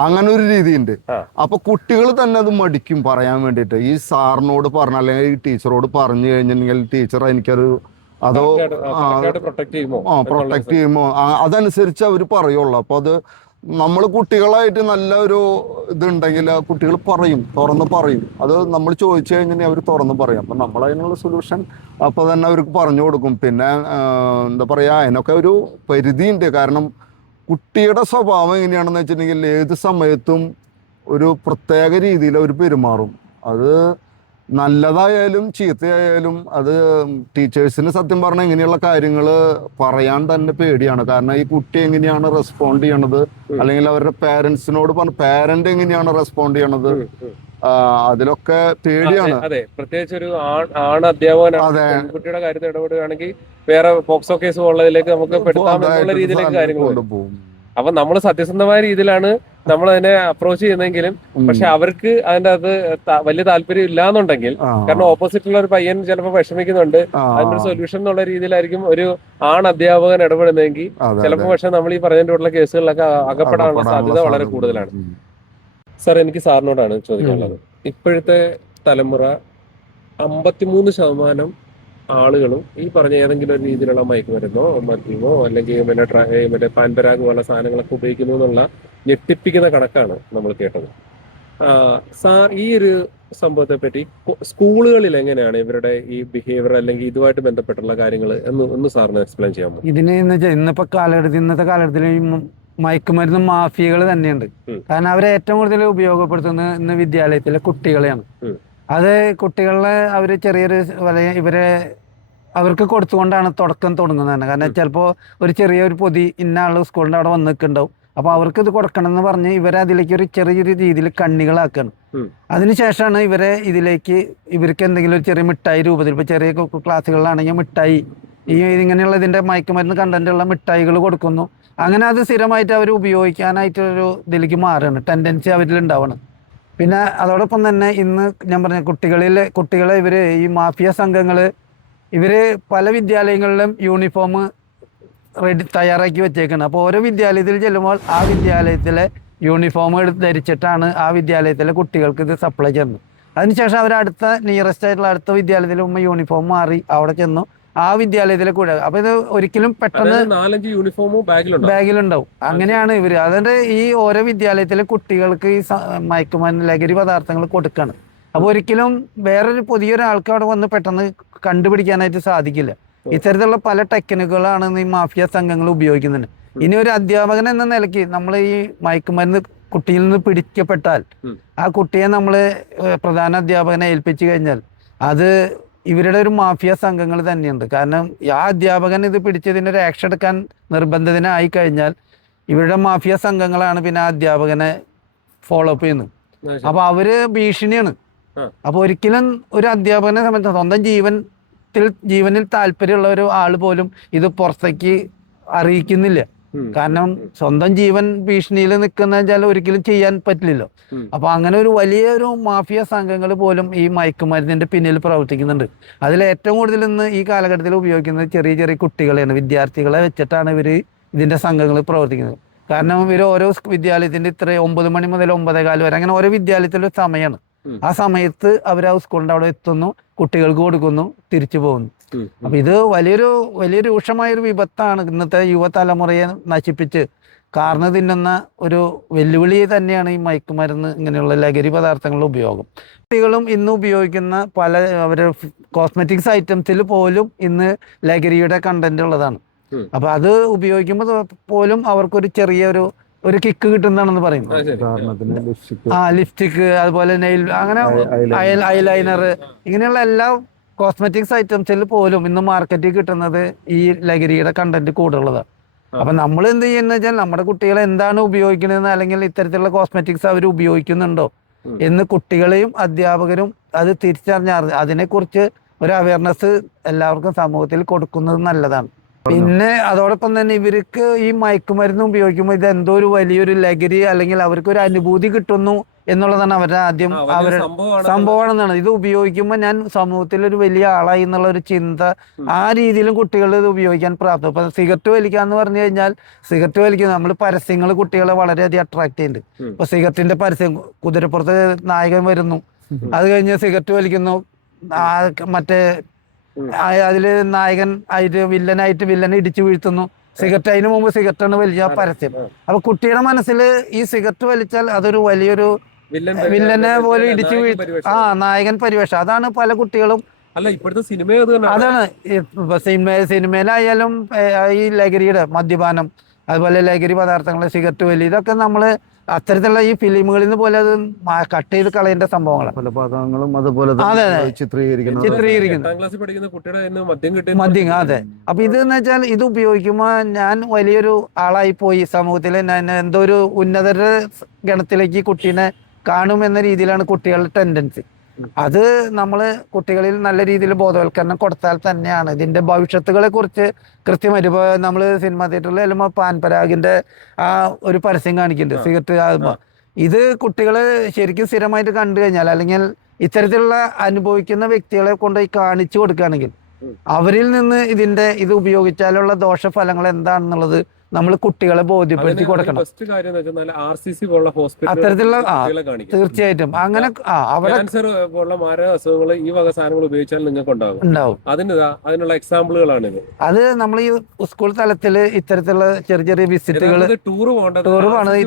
അങ്ങനെ ഒരു രീതിയുണ്ട്. അപ്പൊ കുട്ടികൾ തന്നെ അത് മടിക്കും പറയാൻ വേണ്ടിയിട്ട്. ഈ സാറിനോട് പറഞ്ഞ അല്ലെങ്കിൽ ഈ ടീച്ചറോട് പറഞ്ഞു കഴിഞ്ഞിട്ടുണ്ടെങ്കിൽ ടീച്ചർ എനിക്കത് അതോ പ്രൊട്ടക്ട് ചെയ്യുമോ അതനുസരിച്ച് അവർ പറയുള്ളൂ. അപ്പൊ അത് നമ്മൾ കുട്ടികളായിട്ട് നല്ല ഒരു ഇതുണ്ടെങ്കിൽ കുട്ടികൾ തുറന്ന് പറയും. അത് നമ്മൾ ചോദിച്ചു കഴിഞ്ഞാൽ അവർ തുറന്ന് പറയും. അപ്പൊ നമ്മൾ അതിനുള്ള സൊല്യൂഷൻ അപ്പൊ തന്നെ അവർക്ക് പറഞ്ഞു കൊടുക്കും. പിന്നെ എന്താ പറയാ, അതിനൊക്കെ ഒരു പരിധിയുണ്ട്. കാരണം കുട്ടിയുടെ സ്വഭാവം എങ്ങനെയാണെന്ന് വെച്ചിട്ടുണ്ടെങ്കിൽ ഏത് സമയത്തും ഒരു പ്രത്യേക രീതിയിൽ അവർ പെരുമാറും. അത് നല്ലതായാലും ചീത്തയായാലും അത് ടീച്ചേഴ്സിന് സത്യം പറഞ്ഞാൽ ഇങ്ങനെയുള്ള കാര്യങ്ങൾ പറയാൻ തന്നെ പേടിയാണ്. കാരണം ഈ കുട്ടി എങ്ങനെയാണ് റെസ്പോണ്ട് ചെയ്യണത്, അല്ലെങ്കിൽ അവരുടെ പേരൻസിനോട് പേരന്റ് എങ്ങനെയാണ് റെസ്പോണ്ട് ചെയ്യണത്, അതിലൊക്കെ പേടിയാണ്. അതെ, പ്രത്യേകിച്ച് ഒരു ആണ് അധ്യാപകനാണ് കുട്ടിയുടെ കാര്യത്തിൽ ഇടപെടുകയാണെങ്കിൽ വേറെ പോക്സോ കേസ് ഉള്ളതിലേക്ക് നമുക്ക് പെടുത്താമെന്നുള്ള രീതിയിലേക്ക് കാര്യങ്ങൾ പോകും. അപ്പൊ നമ്മൾ സത്യസന്ധമായ രീതിയിലാണ് നമ്മൾ അതിനെ അപ്രോച്ച് ചെയ്യുന്നെങ്കിലും പക്ഷെ അവർക്ക് അതിന്റെ അത് വലിയ താല്പര്യം ഇല്ലാന്നുണ്ടെങ്കിൽ, കാരണം ഓപ്പോസിറ്റുള്ള ഒരു പയ്യൻ ചിലപ്പോൾ വിഷമിക്കുന്നുണ്ട്, അതിന്റെ ഒരു സൊല്യൂഷൻ എന്നുള്ള രീതിയിലായിരിക്കും ഒരു അധ്യാപകൻ ഇടപെടുന്നതെങ്കിൽ ചിലപ്പോൾ പക്ഷെ നമ്മൾ ഈ പറഞ്ഞതിന്റെ കേസുകളിലൊക്കെ അകപ്പെടാനുള്ള സാധ്യത വളരെ കൂടുതലാണ്. സാർ, എനിക്ക് സാറിനോടാണ് ചോദിക്കാനുള്ളത്. ഇപ്പോഴത്തെ തലമുറ 53% ആളുകളും ഈ പറഞ്ഞ ഏതെങ്കിലും ഒരു രീതിയിലുള്ള മയക്കുമരുന്നോ മദ്യമോ അല്ലെങ്കിൽ മറ്റേ പാൻപരാഗ് പോലുള്ള സാധനങ്ങളൊക്കെ ഉപയോഗിക്കുന്നു എന്നുള്ള ഞെട്ടിപ്പിക്കുന്ന കണക്കാണ് നമ്മൾ കേട്ടത്. സാർ, ഈ ഒരു സംഭവത്തെ പറ്റി സ്കൂളുകളിൽ എങ്ങനെയാണ് ഇവരുടെ ഈ ബിഹേവിയർ അല്ലെങ്കിൽ ഇതുമായിട്ട് ബന്ധപ്പെട്ടുള്ള കാര്യങ്ങൾ ഒന്ന് സാറിന് എക്സ്പ്ലെയിൻ ചെയ്യാമോ? ഇന്നത്തെ കാലഘട്ടത്തിൽ മയക്കുമരുന്ന് മാഫിയകൾ തന്നെയുണ്ട്. കാരണം അവരെ ഏറ്റവും കൂടുതൽ ഉപയോഗപ്പെടുത്തുന്നത് ഇന്ന് വിദ്യാലയത്തിലെ കുട്ടികളെയാണ്. അത് കുട്ടികളെ അവര് ചെറിയൊരു അവർക്ക് കൊടുത്തുകൊണ്ടാണ് തുടങ്ങുന്നത് തന്നെ. കാരണം ചിലപ്പോൾ ഒരു ചെറിയൊരു പൊതി ഇന്ന ആള് സ്കൂളിൻ്റെ അവിടെ വന്ന് നിൽക്കുന്നുണ്ടാവും, അപ്പോൾ അവർക്ക് ഇത് കൊടുക്കണം എന്ന് പറഞ്ഞ് ഇവരെ അതിലേക്ക് ഒരു ചെറിയ രീതിയിൽ കണ്ണികളാക്കുകയാണ്. അതിനുശേഷമാണ് ഇവർക്ക് എന്തെങ്കിലും ഒരു ചെറിയ മിഠായി രൂപത്തിൽ, ഇപ്പോൾ ചെറിയ ക്ലാസ്സുകളിലാണെങ്കിൽ മിഠായി, ഇങ്ങനെയുള്ള ഇതിൻ്റെ മയക്കുമരുന്ന് കണ്ടന്റുള്ള മിഠായികൾ കൊടുക്കുന്നു. അങ്ങനെ അത് സ്ഥിരമായിട്ട് അവർ ഉപയോഗിക്കാനായിട്ടൊരു ഇതിലേക്ക് മാറുകയാണ്, ടെൻഡൻസി അവരിലുണ്ടാവണം. പിന്നെ അതോടൊപ്പം തന്നെ ഇന്ന് ഞാൻ പറഞ്ഞ കുട്ടികളെ ഇവർ ഈ മാഫിയ സംഘങ്ങൾ പല വിദ്യാലയങ്ങളിലും യൂണിഫോം തയ്യാറാക്കി വെച്ചേക്കണം. അപ്പോൾ ഓരോ വിദ്യാലയത്തിൽ ചെല്ലുമ്പോൾ ആ വിദ്യാലയത്തിലെ യൂണിഫോം ധരിച്ചിട്ടാണ് ആ വിദ്യാലയത്തിലെ കുട്ടികൾക്ക് ഇത് സപ്ലൈ ചെയ്യുന്നത്. അതിനുശേഷം അവർ നിയറസ്റ്റ് ആയിട്ടുള്ള അടുത്ത വിദ്യാലയത്തിൽ യൂണിഫോം മാറി അവിടെ ചെന്നു ആ വിദ്യാലയത്തിലെ കൂടെ. അപ്പോൾ ഇത് ഒരിക്കലും പെട്ടെന്ന് 4-5 യൂണിഫോം ബാഗിലുണ്ടാവും. അങ്ങനെയാണ് ഇവർ. അതുകൊണ്ട് ഈ ഓരോ വിദ്യാലയത്തിലെ കുട്ടികൾക്ക് ഈ മയക്കുമരുന്ന് ലഹരി പദാർത്ഥങ്ങൾ കൊടുക്കണം. അപ്പോൾ ഒരിക്കലും വേറൊരു പുതിയൊരാൾക്ക് അവിടെ വന്ന് പെട്ടെന്ന് കണ്ടുപിടിക്കാനായിട്ട് സാധിക്കില്ല. ഇത്തരത്തിലുള്ള പല ടെക്നിക്കുകളാണ് ഈ മാഫിയ സംഘങ്ങൾ ഉപയോഗിക്കുന്നുണ്ട്. ഇനി ഒരു അധ്യാപകൻ എന്ന നിലയ്ക്ക് നമ്മൾ ഈ മയക്കുമരുന്ന് കുട്ടിയിൽ നിന്ന് പിടിക്കപ്പെട്ടാൽ ആ കുട്ടിയെ നമ്മൾ പ്രധാന അധ്യാപകനെ ഏൽപ്പിച്ചു കഴിഞ്ഞാൽ അത് ഇവരുടെ ഒരു മാഫിയ സംഘങ്ങൾ തന്നെയുണ്ട്. കാരണം ആ അധ്യാപകൻ ഇത് പിടിച്ചതിന് ഒരു ആക്ഷൻ എടുക്കാൻ നിർബന്ധിതനായി കഴിഞ്ഞാൽ ഇവരുടെ മാഫിയ സംഘങ്ങളാണ് പിന്നെ ആ അധ്യാപകനെ ഫോളോ അപ്പ് ചെയ്യുന്നത്. അപ്പൊ അവര് ഭീഷണിയാണ്. അപ്പൊ ഒരിക്കലും ഒരു അധ്യാപകനെ സംബന്ധിച്ച് സ്വന്തം ജീവനിൽ താല്പര്യമുള്ള ഒരു ആള് പോലും ഇത് പുറത്തേക്ക് അറിയിക്കുന്നില്ല. കാരണം സ്വന്തം ജീവൻ ഭീഷണിയിൽ നിൽക്കുന്ന വെച്ചാൽ ഒരിക്കലും ചെയ്യാൻ പറ്റില്ലല്ലോ. അപ്പൊ അങ്ങനെ ഒരു വലിയൊരു മാഫിയ സംഘങ്ങൾ പോലും ഈ മയക്കുമരുന്നിന്റെ പിന്നിൽ പ്രവർത്തിക്കുന്നുണ്ട്. അതിൽ ഏറ്റവും കൂടുതൽ ഇന്ന് ഈ കാലഘട്ടത്തിൽ ഉപയോഗിക്കുന്നത് ചെറിയ ചെറിയ കുട്ടികളെയാണ്, വിദ്യാർത്ഥികളെ വെച്ചിട്ടാണ് ഇതിന്റെ സംഘങ്ങൾ പ്രവർത്തിക്കുന്നത്. കാരണം ഓരോ വിദ്യാലയത്തിന്റെ 9 മണി മുതൽ 9:15 വരെ അങ്ങനെ ഓരോ വിദ്യാലയത്തിലെ സമയമാണ്. ആ സമയത്ത് അവർ ആ സ്കൂളിന്റെ അവിടെ എത്തുന്നു, കുട്ടികൾക്ക് കൊടുക്കുന്നു, തിരിച്ചു പോകുന്നു. അപ്പൊ ഇത് വലിയ രൂക്ഷമായൊരു വിപത്താണ്. ഇന്നത്തെ യുവതലമുറയെ നശിപ്പിച്ച് കാർന്ന് തിന്നുന്ന ഒരു വെല്ലുവിളി തന്നെയാണ് ഈ മയക്കുമരുന്ന്, ഇങ്ങനെയുള്ള ലഹരി പദാർത്ഥങ്ങളുടെ ഉപയോഗം. കുട്ടികളും ഇന്ന് ഉപയോഗിക്കുന്ന പല കോസ്മെറ്റിക്സ് ഐറ്റംസിൽ പോലും ഇന്ന് ലഹരിയുടെ കണ്ടന്റ് ഉള്ളതാണ്. അപ്പൊ അത് ഉപയോഗിക്കുമ്പോൾ പോലും അവർക്കൊരു ഒരു കിക്ക് കിട്ടുന്നതാണെന്ന് പറയും. ലിപ്സ്റ്റിക്ക്, അതുപോലെ നെയിൽ, അങ്ങനെ ഐലൈനർ, ഇങ്ങനെയുള്ള എല്ലാ കോസ്മെറ്റിക്സ് ഐറ്റംസിൽ പോലും ഇന്ന് മാർക്കറ്റിൽ കിട്ടുന്നത് ഈ ലഹരിയുടെ കണ്ടന്റ് കൂടുതലുള്ളതാണ്. അപ്പൊ നമ്മൾ എന്ത് ചെയ്യുന്ന വെച്ചാൽ നമ്മുടെ കുട്ടികളെ എന്താണ് ഉപയോഗിക്കണമെന്ന്, അല്ലെങ്കിൽ ഇത്തരത്തിലുള്ള കോസ്മെറ്റിക്സ് അവർ ഉപയോഗിക്കുന്നുണ്ടോ എന്ന് കുട്ടികളെയും അധ്യാപകരും അത് തിരിച്ചറിഞ്ഞ് അതിനെക്കുറിച്ച് ഒരു അവയർനെസ് എല്ലാവർക്കും സമൂഹത്തിൽ കൊടുക്കുന്നത് നല്ലതാണ്. പിന്നെ അതോടൊപ്പം തന്നെ ഇവർക്ക് ഈ മയക്കുമരുന്ന് ഉപയോഗിക്കുമ്പോൾ ഇത് എന്തോ ഒരു വലിയൊരു ലഹരി അല്ലെങ്കിൽ അവർക്ക് ഒരു അനുഭൂതി കിട്ടുന്നു എന്നുള്ളതാണ് അവരുടെ സംഭവമാണെന്നാണ്. ഇത് ഉപയോഗിക്കുമ്പോൾ ഞാൻ സമൂഹത്തിൽ ഒരു വലിയ ആളായി എന്നുള്ള ഒരു ചിന്ത, ആ രീതിയിലും കുട്ടികൾ ഇത് ഉപയോഗിക്കാൻ പ്രാപ്തം. ഇപ്പൊ സിഗരറ്റ് വലിക്കാന്ന് പറഞ്ഞു കഴിഞ്ഞാൽ സിഗരറ്റ് വലിക്കുന്നത് നമ്മൾ പരസ്യങ്ങൾ കുട്ടികളെ വളരെയധികം അട്രാക്ട് ചെയ്യുന്നുണ്ട്. ഇപ്പൊ സിഗരറ്റിന്റെ പരസ്യം, കുതിരപ്പുറത്ത് നായകൻ വരുന്നു, അത് കഴിഞ്ഞ് സിഗരറ്റ് വലിക്കുന്നു, മറ്റേ അതില് നായകൻ ആയിട്ട് വില്ലനെ ഇടിച്ചു വീഴ്ത്തുന്നു, സിഗരറ്റ്, അതിനു മുമ്പ് സിഗരറ്റാണ് വലിയ പരസ്യം. അപ്പൊ കുട്ടിയുടെ മനസ്സിൽ ഈ സിഗരറ്റ് വലിച്ചാൽ അതൊരു വലിയൊരു വില്ലനെ പോലെ ഇടിച്ചു വീഴ്ത്തും, നായകൻ പരിവേഷം. അതാണ് പല കുട്ടികളും. അതാണ് സിനിമയിലായാലും ഈ ലഹരിയുടെ മദ്യപാനം, അതുപോലെ ലഹരി പദാർത്ഥങ്ങൾ, സിഗരറ്റ് വലി, ഇതൊക്കെ നമ്മള് അത്തരത്തിലുള്ള ഈ ഫിലിമുകളിൽ നിന്ന് പോലെ അത് കട്ട് ചെയ്ത് കളയേണ്ട സംഭവങ്ങളാണ്. പല ഭാഗങ്ങളും അതുപോലെ ചിത്രീകരിക്കുന്നു. മദ്യം, അതെ. അപ്പൊ ഇത് എന്ന് വെച്ചാൽ ഇത് ഉപയോഗിക്കുമ്പോ ഞാൻ വലിയൊരു ആളായി പോയി, സമൂഹത്തിലെ എന്തോ ഒരു ഉന്നതരുടെ ഗണത്തിലേക്ക് കുട്ടീനെ കാണുമെന്ന രീതിയിലാണ് കുട്ടികളുടെ ടെൻഡൻസി. അത് നമ്മൾ കുട്ടികളിൽ നല്ല രീതിയിൽ ബോധവൽക്കരണം കൊടുത്താൽ തന്നെയാണ് ഇതിന്റെ ഭവിഷ്യത്തുകളെ കുറിച്ച് കൃത്യമായിട്ട്. ഇപ്പോൾ നമ്മൾ സിനിമാ തിയേറ്ററിൽ ചെല്ലുമ്പോൾ പാൻപരാഗിന്റെ ആ ഒരു പരസ്യം കാണിക്കുന്നുണ്ട്, സിഗരറ്റ് ആകുമ്പോൾ. ഇത് കുട്ടികൾ ശരിക്കും സ്ഥിരമായിട്ട് കണ്ടു കഴിഞ്ഞാൽ, അല്ലെങ്കിൽ ഇത്തരത്തിലുള്ള അനുഭവിക്കുന്ന വ്യക്തികളെ കൊണ്ടുപോയി കാണിച്ചു കൊടുക്കുകയാണെങ്കിൽ അവരിൽ നിന്ന് ഇത് ഉപയോഗിച്ചാലുള്ള ദോഷഫലങ്ങൾ എന്താണെന്നുള്ളത് നമ്മൾ കുട്ടികളെ ബോധ്യപ്പെടുത്തി കൊടുക്കണം. അത്തരത്തിലുള്ള തീർച്ചയായിട്ടും അങ്ങനെ ഉണ്ടാവും. അതിനുള്ള എക്സാമ്പിളുകളാണ് അത് നമ്മൾ ഈ സ്കൂൾ തലത്തിൽ ഇത്തരത്തിലുള്ള ചെറിയ വിസിറ്റുകൾ, ടൂർ പോകണത്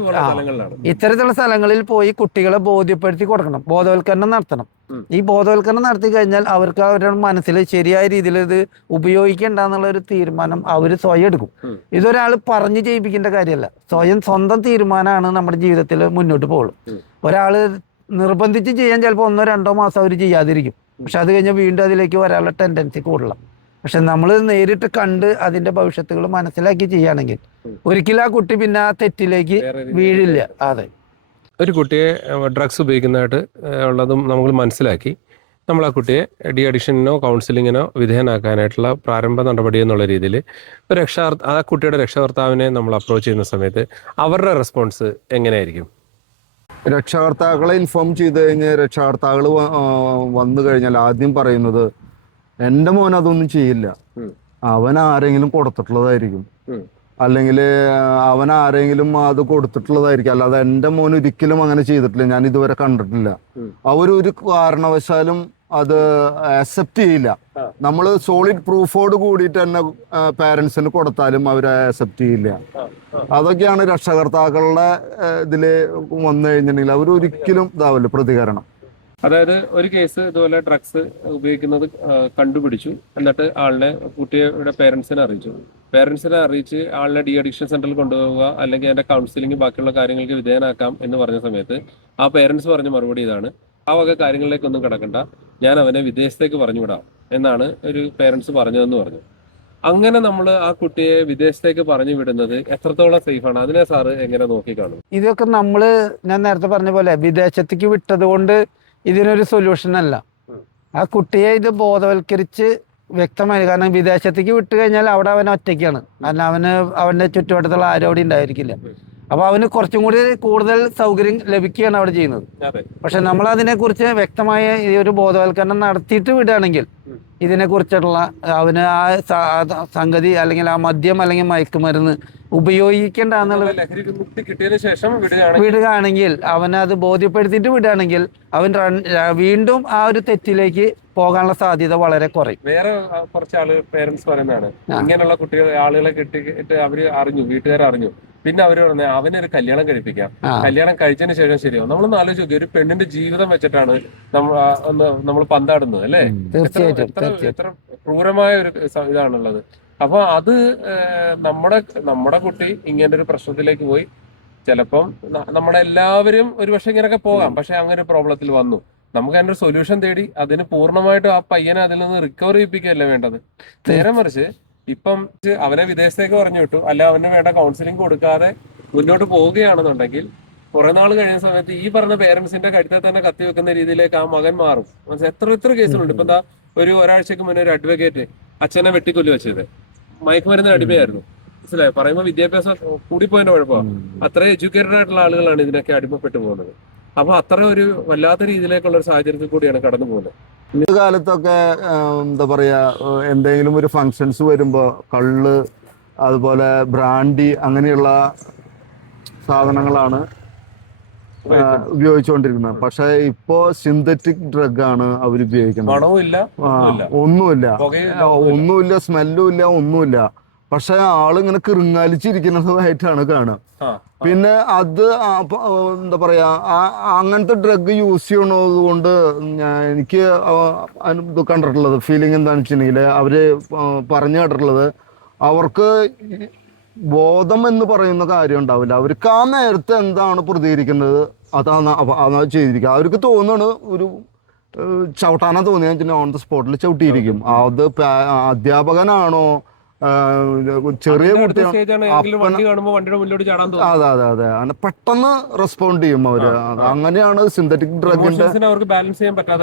ഇത്തരത്തിലുള്ള സ്ഥലങ്ങളിൽ പോയി കുട്ടികളെ ബോധ്യപ്പെടുത്തി കൊടുക്കണം, ബോധവൽക്കരണം നടത്തണം. ഈ ബോധവൽക്കരണം നടത്തി കഴിഞ്ഞാൽ അവർക്ക് അവരുടെ മനസ്സിൽ ശരിയായ രീതിയിൽ ഇത് ഉപയോഗിക്കേണ്ടെന്നുള്ള ഒരു തീരുമാനം അവർ സ്വയം എടുക്കും. ഇതൊരാൾ പറഞ്ഞു ചെയ്യിപ്പിക്കേണ്ട കാര്യമല്ല, സ്വന്തം തീരുമാനമാണ് നമ്മുടെ ജീവിതത്തിൽ മുന്നോട്ട് പോകുള്ളൂ. ഒരാള് നിർബന്ധിച്ച് ചെയ്യാൻ ചിലപ്പോൾ 1-2 മാസം അവർ ചെയ്യാതിരിക്കും, പക്ഷെ അത് കഴിഞ്ഞാൽ വീണ്ടും അതിലേക്ക് വരാനുള്ള ടെൻഡൻസി കൂടുതലാണ്. പക്ഷെ നമ്മൾ നേരിട്ട് കണ്ട് അതിന്റെ ഭവിഷ്യത്തുകൾ മനസ്സിലാക്കി ചെയ്യുകയാണെങ്കിൽ ഒരിക്കലും ആ കുട്ടി പിന്നെ ആ തെറ്റിലേക്ക് വീഴില്ല. അതെ, ഒരു കുട്ടിയെ ഡ്രഗ്സ് ഉപയോഗിക്കുന്നതായിട്ട് ഉള്ളതും നമ്മൾ മനസ്സിലാക്കി നമ്മൾ ആ കുട്ടിയെ ഡി അഡിക്ഷനോ കൗൺസിലിങ്ങിനോ വിധേയനാക്കാനായിട്ടുള്ള പ്രാരംഭ നടപടി എന്നുള്ള രീതിയിൽ ഒരു ആ കുട്ടിയുടെ രക്ഷകർത്താവിനെ നമ്മൾ അപ്രോച്ച് ചെയ്യുന്ന സമയത്ത് അവരുടെ റെസ്പോൺസ് എങ്ങനെയായിരിക്കും? രക്ഷകർത്താക്കളെ ഇൻഫോം ചെയ്ത് കഴിഞ്ഞ് രക്ഷകർത്താക്കൾ വന്നു കഴിഞ്ഞാൽ ആദ്യം പറയുന്നത് എൻ്റെ മോൻ അതൊന്നും ചെയ്യില്ല, അവൻ ആരെങ്കിലും കൊടുത്തിട്ടുള്ളതായിരിക്കും, അല്ലെങ്കിൽ അവൻ ആരെങ്കിലും അത് കൊടുത്തിട്ടുള്ളതായിരിക്കും, അല്ലാതെ എൻ്റെ മോൻ ഒരിക്കലും അങ്ങനെ ചെയ്തിട്ടില്ല, ഞാൻ ഇതുവരെ കണ്ടിട്ടില്ല. അവരൊരു കാരണവശാലും അത് അക്സെപ്റ്റ് ചെയ്യില്ല. നമ്മൾ സോളിഡ് പ്രൂഫോട് കൂടിയിട്ട് തന്നെ പാരൻസിന് കൊടുത്താലും അവർ അക്സെപ്റ്റ് ചെയ്യില്ല. അതൊക്കെയാണ് രക്ഷകർത്താക്കളുടെ ഇതില് വന്നു കഴിഞ്ഞിട്ടുണ്ടെങ്കിൽ അവരൊരിക്കലും ഇതാവില്ല പ്രതികരണം. അതായത് ഒരു കേസ് ഇതുപോലെ ഡ്രഗ്സ് ഉപയോഗിക്കുന്നത് കണ്ടുപിടിച്ചു, എന്നിട്ട് ആളിനെ കുട്ടിയുടെ പേരൻസിനെ അറിയിച്ചു. പേരൻസിനെ അറിയിച്ച് ആളിനെ ഡി അഡിക്ഷൻ സെന്ററിൽ കൊണ്ടുപോവുക, അല്ലെങ്കിൽ അതിന്റെ കൗൺസിലിംഗ് ബാക്കിയുള്ള കാര്യങ്ങൾക്ക് വിധേയനാക്കാം എന്ന് പറഞ്ഞ സമയത്ത് ആ പേരൻസ് പറഞ്ഞ മറുപടി ഇതാണ്: ആ വക കാര്യങ്ങളിലേക്കൊന്നും കിടക്കണ്ട, ഞാൻ അവനെ വിദേശത്തേക്ക് പറഞ്ഞു വിടാം എന്നാണ് ഒരു പേരൻസ് പറഞ്ഞതെന്ന് പറഞ്ഞു. അങ്ങനെ നമ്മൾ ആ കുട്ടിയെ വിദേശത്തേക്ക് പറഞ്ഞു വിടുന്നത് എത്രത്തോളം സേഫാണ്? അതിനെ സാറ് എങ്ങനെ നോക്കിക്കാണും? ഇതൊക്കെ ഞാൻ നേരത്തെ പറഞ്ഞ പോലെ വിദേശത്തേക്ക് വിട്ടത് കൊണ്ട് ഇതിനൊരു സൊല്യൂഷൻ അല്ല. ആ കുട്ടിയെ ഇത് ബോധവൽക്കരിച്ച് വ്യക്തമായി, കാരണം വിദേശത്തേക്ക് വിട്ടു കഴിഞ്ഞാൽ അവിടെ അവൻ ഒറ്റയ്ക്കാണ്, കാരണം അവന്റെ ചുറ്റുവട്ടത്തുള്ള ആരും അവിടെ ഉണ്ടായിരിക്കില്ല. അപ്പൊ അവന് കുറച്ചും കൂടി കൂടുതൽ സൗകര്യം ലഭിക്കുകയാണ് അവിടെ ചെയ്യുന്നത്. പക്ഷെ നമ്മൾ അതിനെക്കുറിച്ച് വ്യക്തമായ ഈ ഒരു ബോധവൽക്കരണം നടത്തിയിട്ട് വിടുകയാണെങ്കിൽ ഇതിനെക്കുറിച്ചുള്ള അവന് ആ സംഗതി അല്ലെങ്കിൽ ആ മദ്യം അല്ലെങ്കിൽ മയക്കുമരുന്ന് ഉപയോഗിക്കേണ്ട വിടുകയാണെങ്കിൽ അവന് അത് ബോധ്യപ്പെടുത്തിയിട്ട് വിടുകയാണെങ്കിൽ അവൻ വീണ്ടും ആ ഒരു തെറ്റിലേക്ക് പോകാനുള്ള സാധ്യത വളരെ കുറയും. വേറെ കുറച്ച് പേരൻസ് പറയുന്നതാണ്, ഇങ്ങനെയുള്ള ആളുകളെ കിട്ടിയിട്ട് അവര് അറിഞ്ഞു, വീട്ടുകാർ അറിഞ്ഞു, പിന്നെ അവര് പറഞ്ഞ അവനൊരു കല്യാണം കഴിപ്പിക്കാം, കല്യാണം കഴിച്ചതിന് ശേഷം ശരിയാവും. നമ്മളൊന്ന് ആലോചിച്ച് നോക്കി, ഒരു പെണ്ണിന്റെ ജീവിതം വെച്ചിട്ടാണ് നമ്മൾ പന്താടുന്നത്, അല്ലേ? എത്ര ക്രൂരമായ ഒരു ഇതാണുള്ളത്. അപ്പൊ അത് നമ്മുടെ കുട്ടി ഇങ്ങനെ ഒരു പ്രശ്നത്തിലേക്ക് പോയി, ചിലപ്പം നമ്മുടെ എല്ലാവരും ഒരുപക്ഷെ ഇങ്ങനെയൊക്കെ പോകാം, പക്ഷെ അങ്ങനെ ഒരു പ്രോബ്ലത്തിൽ വന്നു, നമുക്ക് അതിന്റെ ഒരു സൊല്യൂഷൻ തേടി അതിന് പൂർണ്ണമായിട്ടും ആ പയ്യനെ അതിൽ നിന്ന് റിക്കവർ ചെയ്യിപ്പിക്കുകയല്ല വേണ്ടത്. നേരെ മറിച്ച് ഇപ്പം അവനെ വിദേശത്തേക്ക് പറഞ്ഞു വിട്ടു, അല്ല അവന് വേണ്ട കൗൺസിലിംഗ് കൊടുക്കാതെ മുന്നോട്ട് പോവുകയാണെന്നുണ്ടെങ്കിൽ കുറെ നാൾ കഴിയുന്ന സമയത്ത് ഈ പറഞ്ഞ പേരൻസിന്റെ കഴുത്തിൽ തന്നെ കത്തി വെക്കുന്ന രീതിയിലേക്ക് ആ മകൻ മാറും. എത്ര കേസുകളുണ്ട്. ഇപ്പൊ എന്താ ഒരാഴ്ചക്ക് മുന്നേ ഒരു അഡ്വക്കേറ്റ് അച്ഛനെ വെട്ടിക്കൊല്ലു വെച്ചത് മയക്കുമരുന്ന് അടിമയായിരുന്നു. മനസ്സിലായോ? പറയുമ്പോൾ വിദ്യാഭ്യാസം കൂടിപ്പോയതിന്റെ കുഴപ്പമാണ്. അത്രയും എഡ്യൂക്കേറ്റഡ് ആയിട്ടുള്ള ആളുകളാണ് ഇതിനൊക്കെ അടിമപ്പെട്ടു പോകുന്നത്. അപ്പൊ അത്ര ഒരു വല്ലാത്ത രീതിയിലേക്കുള്ള ഒരു സാഹചര്യത്തിൽ കൂടിയാണ് കടന്നു പോകുന്നത്. ഇന്നത്തെ കാലത്തൊക്കെ എന്താ പറയാ, എന്തെങ്കിലും ഒരു ഫങ്ഷൻസ് വരുമ്പോ കള്ള്, അതുപോലെ ബ്രാൻഡി, അങ്ങനെയുള്ള സാധനങ്ങളാണ് ഉപയോഗിച്ചുകൊണ്ടിരിക്കുന്നത്. പക്ഷെ ഇപ്പോ സിന്തറ്റിക് ഡ്രഗ് ആണ് അവർ ഉപയോഗിക്കുന്നത്. ഒന്നുമില്ല, സ്മെല്ലും ഇല്ല, ഒന്നുമില്ല. പക്ഷെ ആളിങ്ങനെ കിറുങ്ങാലിച്ചിരിക്കുന്നതായിട്ടാണ് കാണുക. പിന്നെ അത് എന്താ പറയാ, അങ്ങനത്തെ ഡ്രഗ് യൂസ് ചെയ്യണത് കൊണ്ട് എനിക്ക് ഇത് കണ്ടിട്ടുള്ളത് ഫീലിംഗ് എന്താണെന്ന് വെച്ചിട്ടുണ്ടെങ്കിൽ, അവര് പറഞ്ഞു കേട്ടിട്ടുള്ളത് അവർക്ക് ബോധം എന്ന് പറയുന്ന കാര്യം ഉണ്ടാവില്ല. അവർക്ക് ആ നേരത്തെ എന്താണ് പ്രതികരിക്കുന്നത് അതാണ് ചെയ്തിരിക്കുക. അവർക്ക് തോന്നുന്നു ഒരു ചവിട്ടാനാ തോന്നിയാൽ ഓൺ ദ സ്പോട്ടിൽ ചവിട്ടിയിരിക്കും. അത് അധ്യാപകനാണോ ചെറിയ കുട്ടിയാണ്, അതെ അങ്ങനെ പെട്ടെന്ന് റെസ്പോണ്ട് ചെയ്യും അവര്. അങ്ങനെയാണ് സിന്തറ്റിക് ഡ്രഗിന്റെ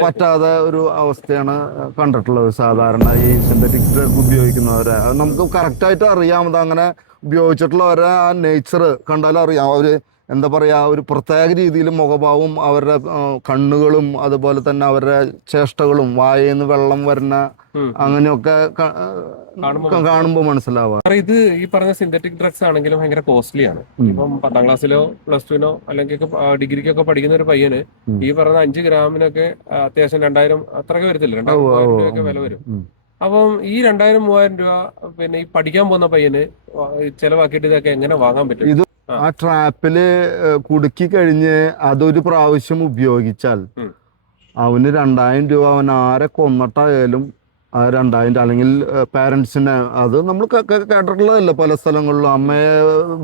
പറ്റാതെ ഒരു അവസ്ഥയാണ് കണ്ടിട്ടുള്ളത്. സാധാരണ ഈ സിന്തറ്റിക് ഡ്രഗ് ഉപയോഗിക്കുന്നവരെ നമുക്ക് കറക്റ്റ് ആയിട്ട് അറിയാം. അങ്ങനെ ഉപയോഗിച്ചിട്ടുള്ളവരെ ആ നേച്ചർ കണ്ടാലും അറിയാം. അവര് എന്താ പറയാ, ഒരു പ്രത്യേക രീതിയിൽ മുഖഭാവവും അവരുടെ കണ്ണുകളും അതുപോലെ തന്നെ അവരുടെ ചേഷ്ടകളും വായന്ന് വെള്ളം വരുന്ന അങ്ങനെയൊക്കെ കാണുമ്പോൾ മനസ്സിലാവുക. ഇത് ഈ പറഞ്ഞ സിന്തറ്റിക് ഡ്രഗ്സ് ആണെങ്കിലും ഭയങ്കര കോസ്റ്റ്ലി ആണ്. ഇപ്പം 10ാം ക്ലാസ്സിലോ പ്ലസ് ടുവിനോ അല്ലെങ്കിൽ ഡിഗ്രിക്കൊക്കെ പഠിക്കുന്ന ഒരു പയ്യന് ഈ പറഞ്ഞ 5 ഗ്രാമിനൊക്കെ അത്യാവശ്യം 2000 അത്രയൊക്കെ വരത്തില്ല, 2000 രൂപയൊക്കെ വില വരും. അപ്പം ഈ 2000-3000 രൂപ പിന്നെ ഈ പഠിക്കാൻ പോകുന്ന പയ്യന് ചെലവാക്കിയിട്ട് ഇതൊക്കെ എങ്ങനെ വാങ്ങാൻ പറ്റും? ഇത് ആ ട്രാപ്പില് കുടുക്കി കഴിഞ്ഞ് അതൊരു പ്രാവശ്യം ഉപയോഗിച്ചാൽ അവന് 2000 രൂപ അവൻ ആരെ കൊന്നിട്ടായാലും രണ്ടായിരം അല്ലെങ്കിൽ പാരൻസിനെ, അത് നമ്മൾ കേട്ടിട്ടുള്ളതല്ല പല സ്ഥലങ്ങളിലും. അമ്മയെ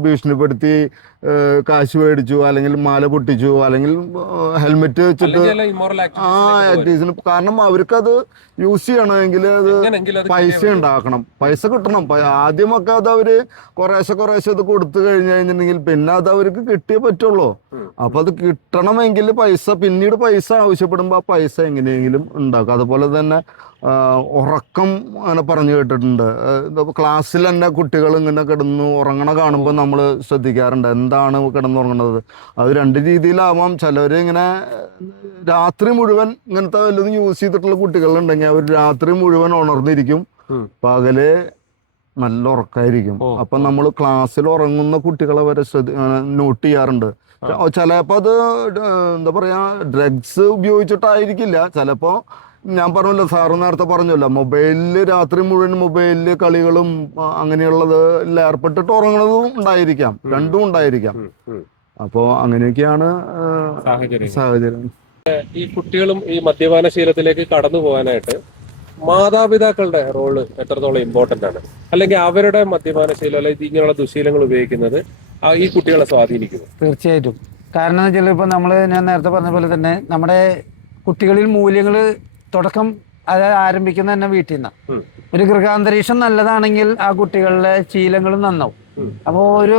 ഭീഷണിപ്പെടുത്തി കാശ് മേടിച്ചു, അല്ലെങ്കിൽ മാല പൊട്ടിച്ചു, അല്ലെങ്കിൽ ഹെൽമെറ്റ് വെച്ചിട്ട് ആക്ടിവിറ്റീസിന്. കാരണം അവർക്കത് യൂസ് ചെയ്യണമെങ്കിൽ അത് പൈസ ഉണ്ടാക്കണം, പൈസ കിട്ടണം. ആദ്യമൊക്കെ അത് അവര് കുറേശ്ശെ അത് കൊടുത്തു കഴിഞ്ഞിട്ടുണ്ടെങ്കിൽ പിന്നെ അത് അവർക്ക് കിട്ടിയേ പറ്റുള്ളൂ. അപ്പൊ അത് കിട്ടണമെങ്കിൽ പിന്നീട് പൈസ ആവശ്യപ്പെടുമ്പോൾ ആ പൈസ എങ്ങനെയെങ്കിലും ഉണ്ടാക്കും. അതുപോലെ തന്നെ ഉറക്കം അങ്ങനെ പറഞ്ഞു കേട്ടിട്ടുണ്ട്. ക്ലാസ്സിൽ തന്നെ കുട്ടികൾ ഇങ്ങനെ കിടന്ന് ഉറങ്ങണ കാണുമ്പോൾ നമ്മൾ ശ്രദ്ധിക്കാറുണ്ട്, എന്താണ് കിടന്നുറങ്ങണത്. അത് രണ്ട് രീതിയിലാവാം. ചിലർ ഇങ്ങനെ രാത്രി മുഴുവൻ ഇങ്ങനത്തെ വല്ലതും യൂസ് ചെയ്തിട്ടുള്ള കുട്ടികളുണ്ടെങ്കിൽ അവർ രാത്രി മുഴുവൻ ഉണർന്നിരിക്കും, പകല് നല്ല ഉറക്കമായിരിക്കും. അപ്പൊ നമ്മൾ ക്ലാസ്സിൽ ഉറങ്ങുന്ന കുട്ടികളെ വരെ നോട്ട് ചെയ്യാറുണ്ട്. ചിലപ്പോ അത് എന്താ പറയാ, ഡ്രഗ്സ് ഉപയോഗിച്ചിട്ടായിരിക്കില്ല. ചിലപ്പോ ഞാൻ പറഞ്ഞല്ലോ, സാറ് നേരത്തെ പറഞ്ഞല്ലോ, മൊബൈലില് രാത്രി മുഴുവൻ മൊബൈലില് കളികളും അങ്ങനെയുള്ളത് ഏർപ്പെട്ടിട്ട് ഉറങ്ങുന്നതും ഉണ്ടായിരിക്കാം, രണ്ടും ഉണ്ടായിരിക്കാം. അപ്പോ അങ്ങനെയൊക്കെയാണ് സാഹചര്യം. ഈ കുട്ടികളും ഈ മദ്യപാന ശീലത്തിലേക്ക് കടന്നു പോകാനായിട്ട് മാതാപിതാക്കളുടെ റോള് എത്രത്തോളം ഇമ്പോർട്ടന്റ് ആണ്, അല്ലെങ്കിൽ അവരുടെ മദ്യപാന ശീലം അല്ലെങ്കിൽ ഇങ്ങനെയുള്ള ദുശീലങ്ങൾ ഉപയോഗിക്കുന്നത് ഈ കുട്ടികളെ സ്വാധീനിക്കുന്നു? തീർച്ചയായിട്ടും. കാരണം എന്ന് വെച്ചാൽ ഇപ്പൊ ഞാൻ നേരത്തെ പറഞ്ഞ പോലെ തന്നെ നമ്മുടെ കുട്ടികളിൽ മൂല്യങ്ങൾ തുടക്കം അത് ആരംഭിക്കുന്ന തന്നെ വീട്ടിൽ നിന്നാണ്. ഒരു ഗൃഹാന്തരീക്ഷം നല്ലതാണെങ്കിൽ ആ കുട്ടികളുടെ ശീലങ്ങളും നന്നാവും. അപ്പോൾ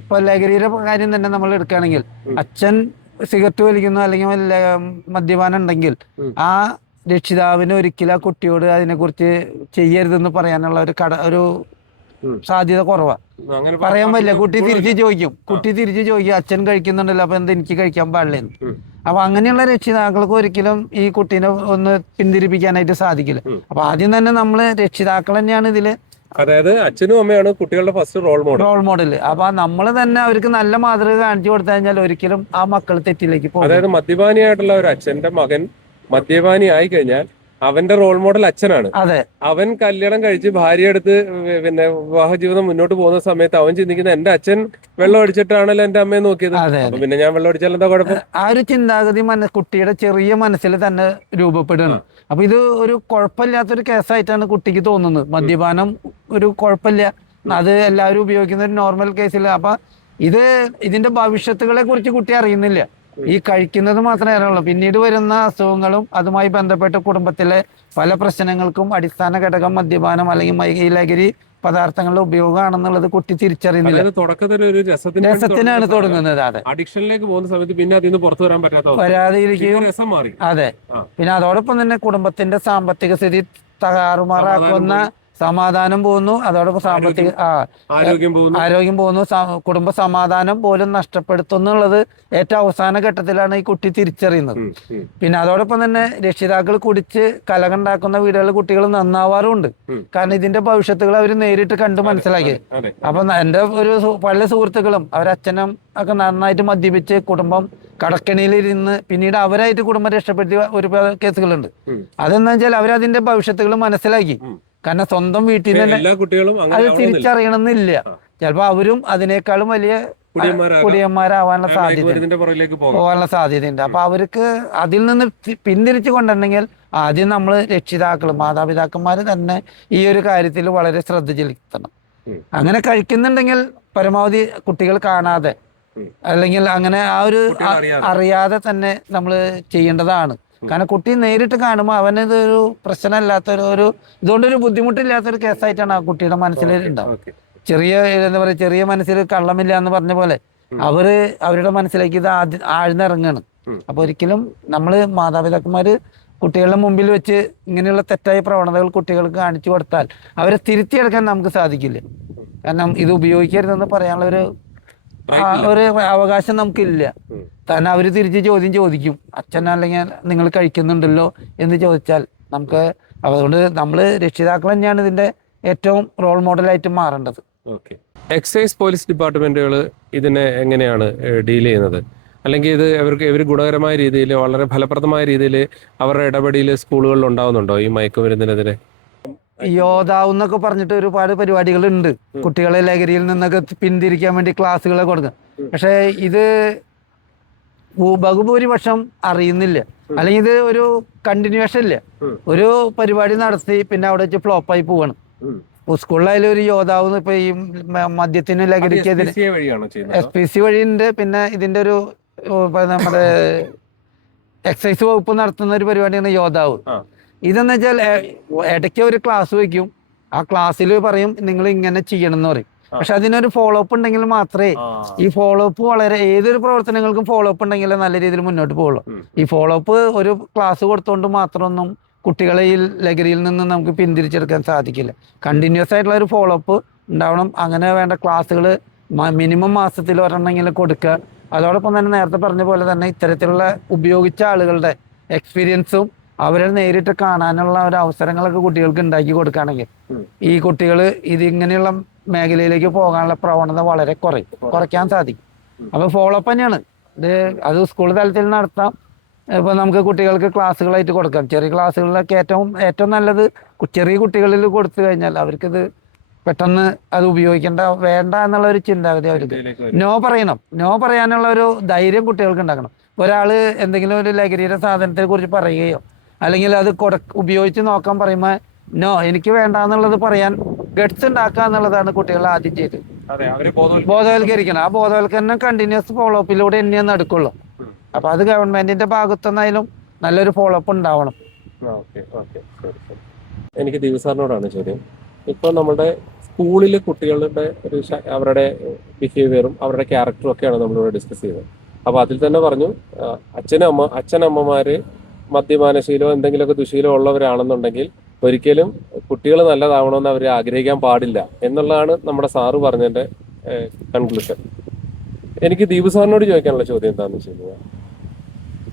ഇപ്പൊ ലഹരിയുടെ കാര്യം തന്നെ നമ്മൾ എടുക്കുകയാണെങ്കിൽ, അച്ഛൻ സിഗരറ്റ് വലിക്കുന്നു അല്ലെങ്കിൽ മദ്യപാനം ഉണ്ടെങ്കിൽ ആ രക്ഷിതാവിന് ഒരിക്കലും ആ കുട്ടിയോട് അതിനെക്കുറിച്ച് ചെയ്യരുതെന്ന് പറയാനുള്ള ഒരു സാധ്യത കുറവാണ്. പറയാൻ പറ്റില്ല. കുട്ടി തിരിച്ചു ചോദിക്കും അച്ഛൻ കഴിക്കുന്നുണ്ടല്ലോ, അപ്പൊ എന്താ എനിക്ക് കഴിക്കാൻ പാടില്ലെന്ന്. അപ്പൊ അങ്ങനെയുള്ള രക്ഷിതാക്കൾക്ക് ഒരിക്കലും ഈ കുട്ടീനെ ഒന്ന് പിന്തിരിപ്പിക്കാനായിട്ട് സാധിക്കില്ല. അപ്പൊ ആദ്യം തന്നെ നമ്മള് രക്ഷിതാക്കൾ തന്നെയാണ് ഇതില്, അതായത് അച്ഛനും അമ്മയാണ് കുട്ടികളുടെ ഫസ്റ്റ് റോൾ മോഡൽ. അപ്പൊ നമ്മള് തന്നെ അവർക്ക് നല്ല മാതൃക കാണിച്ചു കൊടുത്തു കഴിഞ്ഞാൽ ഒരിക്കലും ആ മക്കൾ തെറ്റിലേക്ക് പോകും. അതായത് മദ്യപാനിയായിട്ടുള്ള ഒരു അച്ഛന്റെ മകൻ മദ്യപാനി ആയി കഴിഞ്ഞാൽ അവന്റെ റോൾ മോഡൽ അച്ഛനാണ്. അതെ. അവൻ കല്യാണം കഴിച്ച് ഭാര്യ എടുത്ത് പിന്നെ വിവാഹ ജീവിതം മുന്നോട്ട് പോകുന്ന സമയത്ത് അവൻ ചിന്തിക്കുന്നത് എന്റെ അച്ഛൻ വെള്ളം അടിച്ചിട്ടാണല്ലോ എന്റെ അമ്മയെ നോക്കിയത്, അപ്പൊ പിന്നെ ഞാൻ വെള്ളം അടിച്ചാൽ എന്താ കുഴപ്പം? ആ ഒരു ചിന്താഗതി കുട്ടിയുടെ ചെറിയ മനസ്സിൽ തന്നെ രൂപപ്പെടുകയാണ്. അപ്പൊ ഇത് ഒരു കുഴപ്പമില്ലാത്തൊരു കേസായിട്ടാണ് കുട്ടിക്ക് തോന്നുന്നത്. മദ്യപാനം ഒരു കുഴപ്പമില്ല, അത് എല്ലാവരും ഉപയോഗിക്കുന്ന ഒരു നോർമൽ കേസിൽ. അപ്പൊ ഇതിന്റെ ഭവിഷ്യത്തുകളെ കുറിച്ച് കുട്ടി അറിയുന്നില്ല. ഈ കഴിക്കുന്നത് മാത്രമേ അറിയുള്ളൂ. പിന്നീട് വരുന്ന അസുഖങ്ങളും അതുമായി ബന്ധപ്പെട്ട് കുടുംബത്തിലെ പല പ്രശ്നങ്ങൾക്കും അടിസ്ഥാന ഘടകം മദ്യപാനം അല്ലെങ്കിൽ ഈ ലഹരി പദാർത്ഥങ്ങളുടെ ഉപയോഗമാണെന്നുള്ളത് കുട്ടി തിരിച്ചറിയുന്നില്ല. തുടക്കത്തിൽ ഒരു രസത്തിനാണ് തുടങ്ങുന്നത്. അതെ. അഡിക്ഷനിലേക്ക് പോകുന്ന സമയത്ത് പിന്നെ അതിൽ നിന്ന് പുറത്തു വരാൻ വരാതിരിക്കും. അതെ. പിന്നെ അതോടൊപ്പം തന്നെ കുടുംബത്തിന്റെ സാമ്പത്തിക സ്ഥിതി താറുമാറാക്കുന്ന സമാധാനം പോകുന്നു, അതോടൊപ്പം സാമ്പത്തിക ആരോഗ്യം പോകുന്നു, കുടുംബ സമാധാനം പോലും നഷ്ടപ്പെടുത്തുന്നുള്ളത് ഏറ്റവും അവസാന ഘട്ടത്തിലാണ് ഈ കുട്ടി തിരിച്ചറിയുന്നത്. പിന്നെ അതോടൊപ്പം തന്നെ രക്ഷിതാക്കൾ കുടിച്ച് കലകണ്ടാക്കുന്ന വീടുകളിൽ കുട്ടികൾ നന്നാവാറുമുണ്ട്. കാരണം ഇതിന്റെ ഭവിഷ്യത്തുകൾ അവർ നേരിട്ട് കണ്ട് മനസ്സിലാക്കി. അപ്പൊ എന്റെ പല സുഹൃത്തുക്കളും അവരച്ഛനും ഒക്കെ നന്നായിട്ട് മദ്യപിച്ച് കുടുംബം കടക്കണിയിലിരുന്ന് പിന്നീട് അവരായിട്ട് കുടുംബം രക്ഷപ്പെടുത്തിയ ഒരുപാട് കേസുകളുണ്ട്. അതെന്താ വെച്ചാൽ അവരതിന്റെ ഭവിഷ്യത്തുകൾ മനസ്സിലാക്കി. കാരണം സ്വന്തം വീട്ടിൽ നിന്ന് അത് തിരിച്ചറിയണമെന്നില്ല. ചിലപ്പോ അവരും അതിനേക്കാളും വലിയ കുടിയന്മാരാവാനുള്ള സാധ്യതയുണ്ട്. അപ്പൊ അവർക്ക് അതിൽ നിന്ന് പിന്തിരിച്ചു കൊണ്ടിട്ടുണ്ടെങ്കിൽ ആദ്യം നമ്മൾ രക്ഷിതാക്കൾ മാതാപിതാക്കന്മാര് തന്നെ ഈ ഒരു കാര്യത്തിൽ വളരെ ശ്രദ്ധ ചെലുത്തണം. അങ്ങനെ കഴിക്കുന്നുണ്ടെങ്കിൽ പരമാവധി കുട്ടികൾ കാണാതെ അല്ലെങ്കിൽ അങ്ങനെ ആ ഒരു അറിയാതെ തന്നെ നമ്മൾ ചെയ്യേണ്ടതാണ്. കാരണം കുട്ടി നേരിട്ട് കാണുമ്പോൾ അവനിതൊരു പ്രശ്നമില്ലാത്തൊരു ഇതുകൊണ്ടൊരു ബുദ്ധിമുട്ടില്ലാത്തൊരു കേസായിട്ടാണ് ആ കുട്ടിയുടെ മനസ്സിൽ ഉണ്ടാവും. എന്താ പറയുക, ചെറിയ മനസ്സിൽ കള്ളമില്ല എന്ന് പറഞ്ഞ പോലെ അവരുടെ മനസ്സിലേക്ക് ഇത് ആഴ്ന്നിറങ്ങാണ്. അപ്പൊ ഒരിക്കലും നമ്മള് മാതാപിതാക്കന്മാര് കുട്ടികളുടെ മുമ്പിൽ വെച്ച് ഇങ്ങനെയുള്ള തെറ്റായ പ്രവണതകൾ കുട്ടികൾക്ക് കാണിച്ചു കൊടുത്താൽ അവരെ തിരുത്തിയെടുക്കാൻ നമുക്ക് സാധിക്കില്ല. കാരണം ഇത് ഉപയോഗിക്കരുതെന്ന് പറയാനുള്ള ഒരു അവകാശം നമുക്കില്ല. കാരണം അവര് തിരിച്ച് ചോദിക്കും, അച്ഛൻ അല്ലെങ്കിൽ നിങ്ങൾ കഴിക്കുന്നുണ്ടല്ലോ എന്ന് ചോദിച്ചാൽ നമുക്ക്. അതുകൊണ്ട് നമ്മള് രക്ഷിതാക്കൾ തന്നെയാണ് ഇതിന്റെ ഏറ്റവും റോൾ മോഡലായിട്ട് മാറേണ്ടത്. എക്സൈസ് പോലീസ് ഡിപ്പാർട്ട്മെന്റുകൾ ഇതിനെ എങ്ങനെയാണ് ഡീൽ ചെയ്യുന്നത്? അല്ലെങ്കിൽ ഇവർ ഗുണകരമായ രീതിയിൽ വളരെ ഫലപ്രദമായ രീതിയിൽ അവരുടെ ഇടപെടൽ സ്കൂളുകളിൽ ഉണ്ടാവുന്നുണ്ടോ ഈ മയക്കുമരുന്നിനെതിരെ? യോദ്ധാവ് എന്നൊക്കെ പറഞ്ഞിട്ട് ഒരുപാട് പരിപാടികളുണ്ട് കുട്ടികളെ ലഹരിയിൽ നിന്നൊക്കെ പിന്തിരിക്കാൻ വേണ്ടി ക്ലാസ്സുകളെ കൊടുക്കുക. പക്ഷെ ഇത് ബഹുഭൂരിപക്ഷം അറിയുന്നില്ല. അല്ലെങ്കിൽ ഇത് ഒരു കണ്ടിന്യൂഷൻ ഇല്ല. ഒരു പരിപാടി നടത്തി പിന്നെ അവിടെ വെച്ച് ഫ്ലോപ്പായി പോവാണ്. സ്കൂളിലായാലും ഒരു യോദ്ധാവ് ഇപ്പൊ ഈ മദ്യത്തിന് ലഹരിക്കെതിരെ SPC വഴിയുണ്ട്. പിന്നെ ഇതിന്റെ ഒരു നമ്മുടെ എക്സൈസ് വകുപ്പ് നടത്തുന്ന ഒരു പരിപാടിയാണ് യോദ്ധാവ്. ഇതെന്ന് വെച്ചാൽ ഇടയ്ക്ക് ഒരു ക്ലാസ് വയ്ക്കും. ആ ക്ലാസ്സിൽ പറയും നിങ്ങൾ ഇങ്ങനെ ചെയ്യണം എന്ന് പറയും. പക്ഷെ അതിനൊരു ഫോളോ അപ്പ് ഉണ്ടെങ്കിൽ മാത്രമേ ഈ ഫോളോ അപ്പ് ഏതൊരു പ്രവർത്തനങ്ങൾക്കും ഫോളോ അപ്പ് ഉണ്ടെങ്കിലേ നല്ല രീതിയിൽ മുന്നോട്ട് പോകുള്ളൂ. ഈ ഫോളോ അപ്പ് ഒരു ക്ലാസ് കൊടുത്തുകൊണ്ട് മാത്രമൊന്നും കുട്ടികളെ ഈ ലഹരിയിൽ നിന്ന് നമുക്ക് പിന്തിരിച്ചെടുക്കാൻ സാധിക്കില്ല. കണ്ടിന്യൂസ് ആയിട്ടുള്ള ഒരു ഫോളോ അപ്പ് ഉണ്ടാവണം. അങ്ങനെ വേണ്ട ക്ലാസ്സുകൾ മിനിമം മാസത്തിൽ ഒരെണ്ണമെങ്കിലും കൊടുക്കുക. അതോടൊപ്പം തന്നെ നേരത്തെ പറഞ്ഞ പോലെ തന്നെ ഇത്തരത്തിലുള്ള ഉപയോഗിച്ച ആളുകളുടെ എക്സ്പീരിയൻസും അവരെ നേരിട്ട് കാണാനുള്ള ഒരു അവസരങ്ങളൊക്കെ കുട്ടികൾക്ക് ഉണ്ടാക്കി കൊടുക്കുകയാണെങ്കിൽ ഈ കുട്ടികൾ ഇങ്ങനെയുള്ള മേഖലയിലേക്ക് പോകാനുള്ള പ്രവണത വളരെ കുറയ്ക്കാൻ സാധിക്കും. അപ്പൊ ഫോളോ അപ്പ് തന്നെയാണ് ഇത്. അത് സ്കൂൾ തലത്തിൽ നടത്താം. ഇപ്പൊ നമുക്ക് കുട്ടികൾക്ക് ക്ലാസ്സുകളായിട്ട് കൊടുക്കാം. ചെറിയ ക്ലാസ്സുകളിലൊക്കെ ഏറ്റവും നല്ലത് ചെറിയ കുട്ടികളിൽ കൊടുത്തു കഴിഞ്ഞാൽ അവർക്കിത് പെട്ടെന്ന് അത് ഉപയോഗിക്കേണ്ട വേണ്ട എന്നുള്ള ഒരു ചിന്താഗതി അവർക്ക് നോ പറയാനുള്ള ഒരു ധൈര്യം കുട്ടികൾക്ക് ഉണ്ടാക്കണം. ഒരാൾ എന്തെങ്കിലും ഒരു ലഹരിയുടെ സാധനത്തെ കുറിച്ച് പറയുകയോ അല്ലെങ്കിൽ അത് ഉപയോഗിച്ച് നോക്കാൻ പറയുമ്പോൾ നോ എനിക്ക് വേണ്ട എന്നുള്ളത് പറയാൻ ഗട്സ് ഉണ്ടാക്കുക എന്നുള്ളതാണ് കുട്ടികൾ ആദ്യം ചെയ്ത് ബോധവൽക്കരിക്കണം. ആ ബോധവൽക്കരണം കണ്ടിന്യൂസ് ഫോളോ അപ്പിലൂടെ തന്നെയാണ് നടക്കുള്ളൂ. അപ്പൊ അത് ഗവൺമെന്റിന്റെ ഭാഗത്തുനിന്നായാലും നല്ലൊരു ഫോളോ അപ്പ് ഉണ്ടാവണം. എനിക്ക് ദിവസാറിനോടാണ് ചോദ്യം. ഇപ്പൊ നമ്മുടെ സ്കൂളിലെ കുട്ടികളുടെ അവരുടെ ബിഹേവിയറും അവരുടെ ക്യാരക്ടറും ഒക്കെയാണ് നമ്മളിവിടെ ഡിസ്കസ് ചെയ്തത്. അപ്പൊ അതിൽ തന്നെ പറഞ്ഞു അച്ഛനമ്മമാര് മദ്യപാനശീലമോ എന്തെങ്കിലുമൊക്കെ ദുശീലം ഉള്ളവരാണെന്നുണ്ടെങ്കിൽ ഒരിക്കലും കുട്ടികൾ നല്ലതാവണമെന്ന് അവർ ആഗ്രഹിക്കാൻ പാടില്ല എന്നുള്ളതാണ് നമ്മുടെ സാറ് പറഞ്ഞതിന്റെ കൺക്ലൂഷൻ. എനിക്ക് ദീപു സാറിനോട് ചോദിക്കാനുള്ള ചോദ്യം എന്താണെന്ന് വെച്ച് കഴിഞ്ഞാൽ,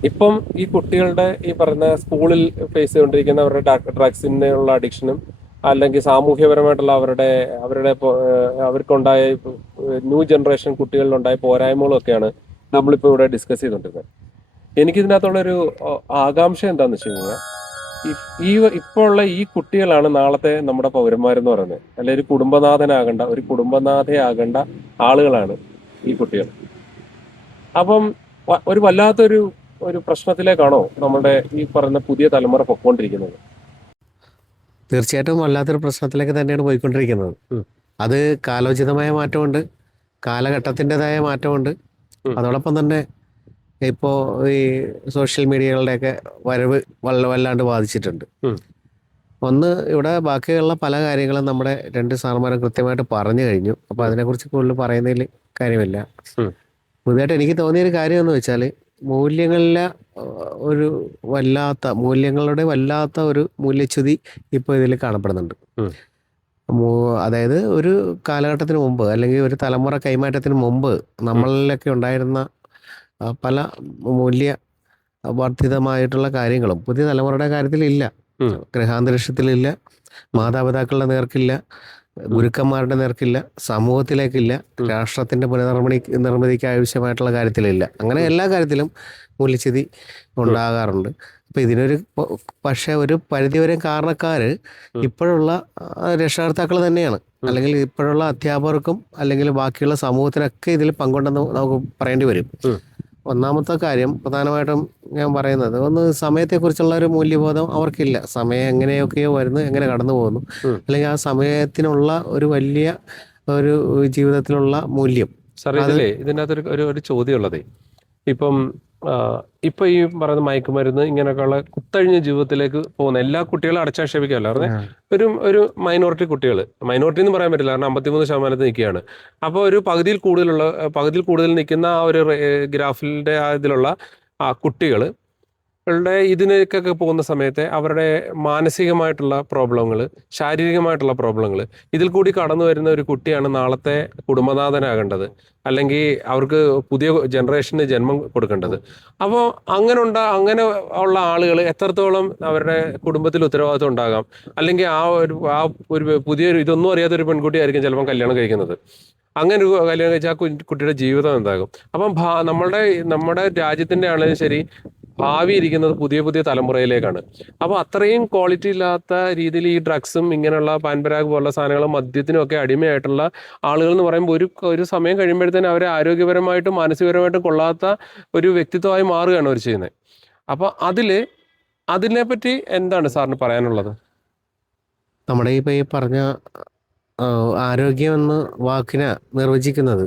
ഇപ്പം ഈ കുട്ടികളുടെ ഈ പറഞ്ഞ സ്കൂളിൽ ഫേസ് ചെയ്തുകൊണ്ടിരിക്കുന്ന അവരുടെ ഡ്രഗ്സിനുള്ള അഡിക്ഷനും അല്ലെങ്കിൽ സാമൂഹ്യപരമായിട്ടുള്ള അവർക്കുണ്ടായ ന്യൂ ജനറേഷൻ കുട്ടികളിലുണ്ടായ പോരായ്മകളും ഒക്കെയാണ് നമ്മളിപ്പോൾ ഇവിടെ ഡിസ്കസ് ചെയ്തുകൊണ്ടിരുന്നത്. എനിക്കിതിനകത്തുള്ളൊരു ആകാംക്ഷ എന്താണെന്ന് വെച്ച് കഴിഞ്ഞാൽ, ഇപ്പോൾ ഉള്ള ഈ കുട്ടികളാണ് നാളത്തെ നമ്മുടെ പൗരന്മാരെന്ന് പറയുന്നത്. അല്ലെങ്കിൽ ഒരു കുടുംബനാഥയാകേണ്ട ആളുകളാണ് ഈ കുട്ടികൾ. അപ്പം ഒരു വല്ലാത്തൊരു പ്രശ്നത്തിലേക്കാണോ നമ്മുടെ ഈ പറയുന്ന പുതിയ തലമുറ പൊക്കോണ്ടിരിക്കുന്നത്? തീർച്ചയായിട്ടും വല്ലാത്തൊരു പ്രശ്നത്തിലേക്ക് തന്നെയാണ് പോയിക്കൊണ്ടിരിക്കുന്നത്. അത് കാലോചിതമായ മാറ്റമുണ്ട്, കാലഘട്ടത്തിൻ്റെതായ മാറ്റമുണ്ട്. അതോടൊപ്പം തന്നെ ഇപ്പോൾ ഈ സോഷ്യൽ മീഡിയകളുടെയൊക്കെ വരവ് വല്ലാണ്ട് ബാധിച്ചിട്ടുണ്ട്. ഒന്ന്, ഇവിടെ ബാക്കിയുള്ള പല കാര്യങ്ങളും നമ്മുടെ രണ്ട് സാർമാരും കൃത്യമായിട്ട് പറഞ്ഞു കഴിഞ്ഞു. അപ്പോൾ അതിനെക്കുറിച്ച് കൂടുതൽ പറയുന്നതിൽ കാര്യമില്ല. പുതിയതായിട്ട് എനിക്ക് തോന്നിയൊരു കാര്യം എന്ന് വെച്ചാൽ, മൂല്യങ്ങളുടെ വല്ലാത്ത ഒരു മൂല്യച്യുതി ഇപ്പോൾ ഇതിൽ കാണപ്പെടുന്നുണ്ട്. അതായത് ഒരു കാലഘട്ടത്തിന് മുമ്പ് അല്ലെങ്കിൽ ഒരു തലമുറ കൈമാറ്റത്തിന് മുമ്പ് നമ്മളിലൊക്കെ ഉണ്ടായിരുന്ന പല മൂല്യവർദ്ധിതമായിട്ടുള്ള കാര്യങ്ങളും പുതിയ തലമുറയുടെ കാര്യത്തിലില്ല. ഗൃഹാന്തരീക്ഷത്തിലില്ല, മാതാപിതാക്കളുടെ നേർക്കില്ല, ഗുരുക്കന്മാരുടെ നേർക്കില്ല, സമൂഹത്തിലേക്കില്ല, രാഷ്ട്രത്തിന്റെ നിർമ്മിതിക്ക് ആവശ്യമായിട്ടുള്ള കാര്യത്തിലില്ല. അങ്ങനെ എല്ലാ കാര്യത്തിലും മൂല്യച്യുതി ഉണ്ടാകാറുണ്ട്. അപ്പം ഇതിനൊരു പക്ഷേ ഒരു പരിധിവരെ കാരണക്കാര് ഇപ്പോഴുള്ള രക്ഷകർത്താക്കൾ തന്നെയാണ്. അല്ലെങ്കിൽ ഇപ്പോഴുള്ള അധ്യാപകർക്കും അല്ലെങ്കിൽ ബാക്കിയുള്ള സമൂഹത്തിനൊക്കെ ഇതിൽ പങ്കുണ്ടെന്ന് നമുക്ക് പറയേണ്ടി വരും. ഒന്നാമത്തെ കാര്യം പ്രധാനമായിട്ടും ഞാൻ പറയുന്നത്, ഒന്ന്, സമയത്തെക്കുറിച്ചുള്ള ഒരു മൂല്യബോധം അവർക്കില്ല. സമയം എങ്ങനെയൊക്കെയോ വരുന്നു, എങ്ങനെ കടന്നു പോകുന്നു, അല്ലെങ്കിൽ ആ സമയത്തിനുള്ള ഒരു വലിയ ഒരു ജീവിതത്തിലുള്ള മൂല്യം. സാർ, ഇതിനകത്തൊരു ഒരു ചോദ്യം ഉള്ളതേ, ഇപ്പം ഈ പറയുന്ന മയക്കുമരുന്ന് ഇങ്ങനെയൊക്കെയുള്ള കുത്തഴിഞ്ഞ ജീവിതത്തിലേക്ക് പോകുന്ന എല്ലാ കുട്ടികളും അടച്ചാക്ഷേപിക്കാമല്ലോ. ഒരു മൈനോറിറ്റി മൈനോറിറ്റി എന്ന് പറയാൻ പറ്റില്ല, കാരണം 53% നിൽക്കുകയാണ്. അപ്പോൾ ഒരു പകുതിയിൽ കൂടുതൽ നിൽക്കുന്ന ആ ഒരു ഗ്രാഫിൻ്റെ ഇതിലുള്ള കുട്ടികൾ ഇതിനൊക്കെ പോകുന്ന സമയത്ത് അവരുടെ മാനസികമായിട്ടുള്ള പ്രോബ്ലങ്ങൾ, ശാരീരികമായിട്ടുള്ള പ്രോബ്ലങ്ങൾ, ഇതിൽ കൂടി കടന്നു വരുന്ന ഒരു കുട്ടിയാണ് നാളത്തെ കുടുംബനാഥനാകേണ്ടത്, അല്ലെങ്കിൽ അവർക്ക് പുതിയ ജനറേഷന് ജന്മം കൊടുക്കേണ്ടത്. അപ്പോൾ അങ്ങനെ ഉള്ള ആളുകൾ എത്രത്തോളം അവരുടെ കുടുംബത്തിൽ ഉത്തരവാദിത്വം ഉണ്ടാകാം, അല്ലെങ്കിൽ ആ ഒരു പുതിയൊരു ഇതൊന്നും അറിയാത്തൊരു പെൺകുട്ടിയായിരിക്കും ചിലപ്പം കല്യാണം കഴിക്കുന്നത്. അങ്ങനെ ഒരു കല്യാണം കഴിച്ചാൽ ആ കുട്ടിയുടെ ജീവിതം എന്താകും? അപ്പം നമ്മുടെ രാജ്യത്തിൻ്റെ ആണെങ്കിലും ശരി, ഭാവി ഇരിക്കുന്നത് പുതിയ പുതിയ തലമുറയിലേക്കാണ്. അപ്പോൾ അത്രയും ക്വാളിറ്റി ഇല്ലാത്ത രീതിയിൽ ഈ ഡ്രഗ്സും ഇങ്ങനെയുള്ള പാൻപരാഗ് പോലുള്ള സാധനങ്ങളും മദ്യത്തിനും ഒക്കെ അടിമയായിട്ടുള്ള ആളുകൾ എന്ന് പറയുമ്പോൾ ഒരു സമയം കഴിയുമ്പോഴത്തേനും അവരെ ആരോഗ്യപരമായിട്ടും മാനസികപരമായിട്ടും കൊള്ളാത്ത ഒരു വ്യക്തിത്വമായി മാറുകയാണ് അവർ ചെയ്യുന്നത്. അപ്പോൾ അതിനെപ്പറ്റി എന്താണ് സാറിന് പറയാനുള്ളത്? നമ്മുടെ ഈ പറഞ്ഞ ആരോഗ്യം എന്ന വാക്കിനെ നിർവചിക്കുന്നത്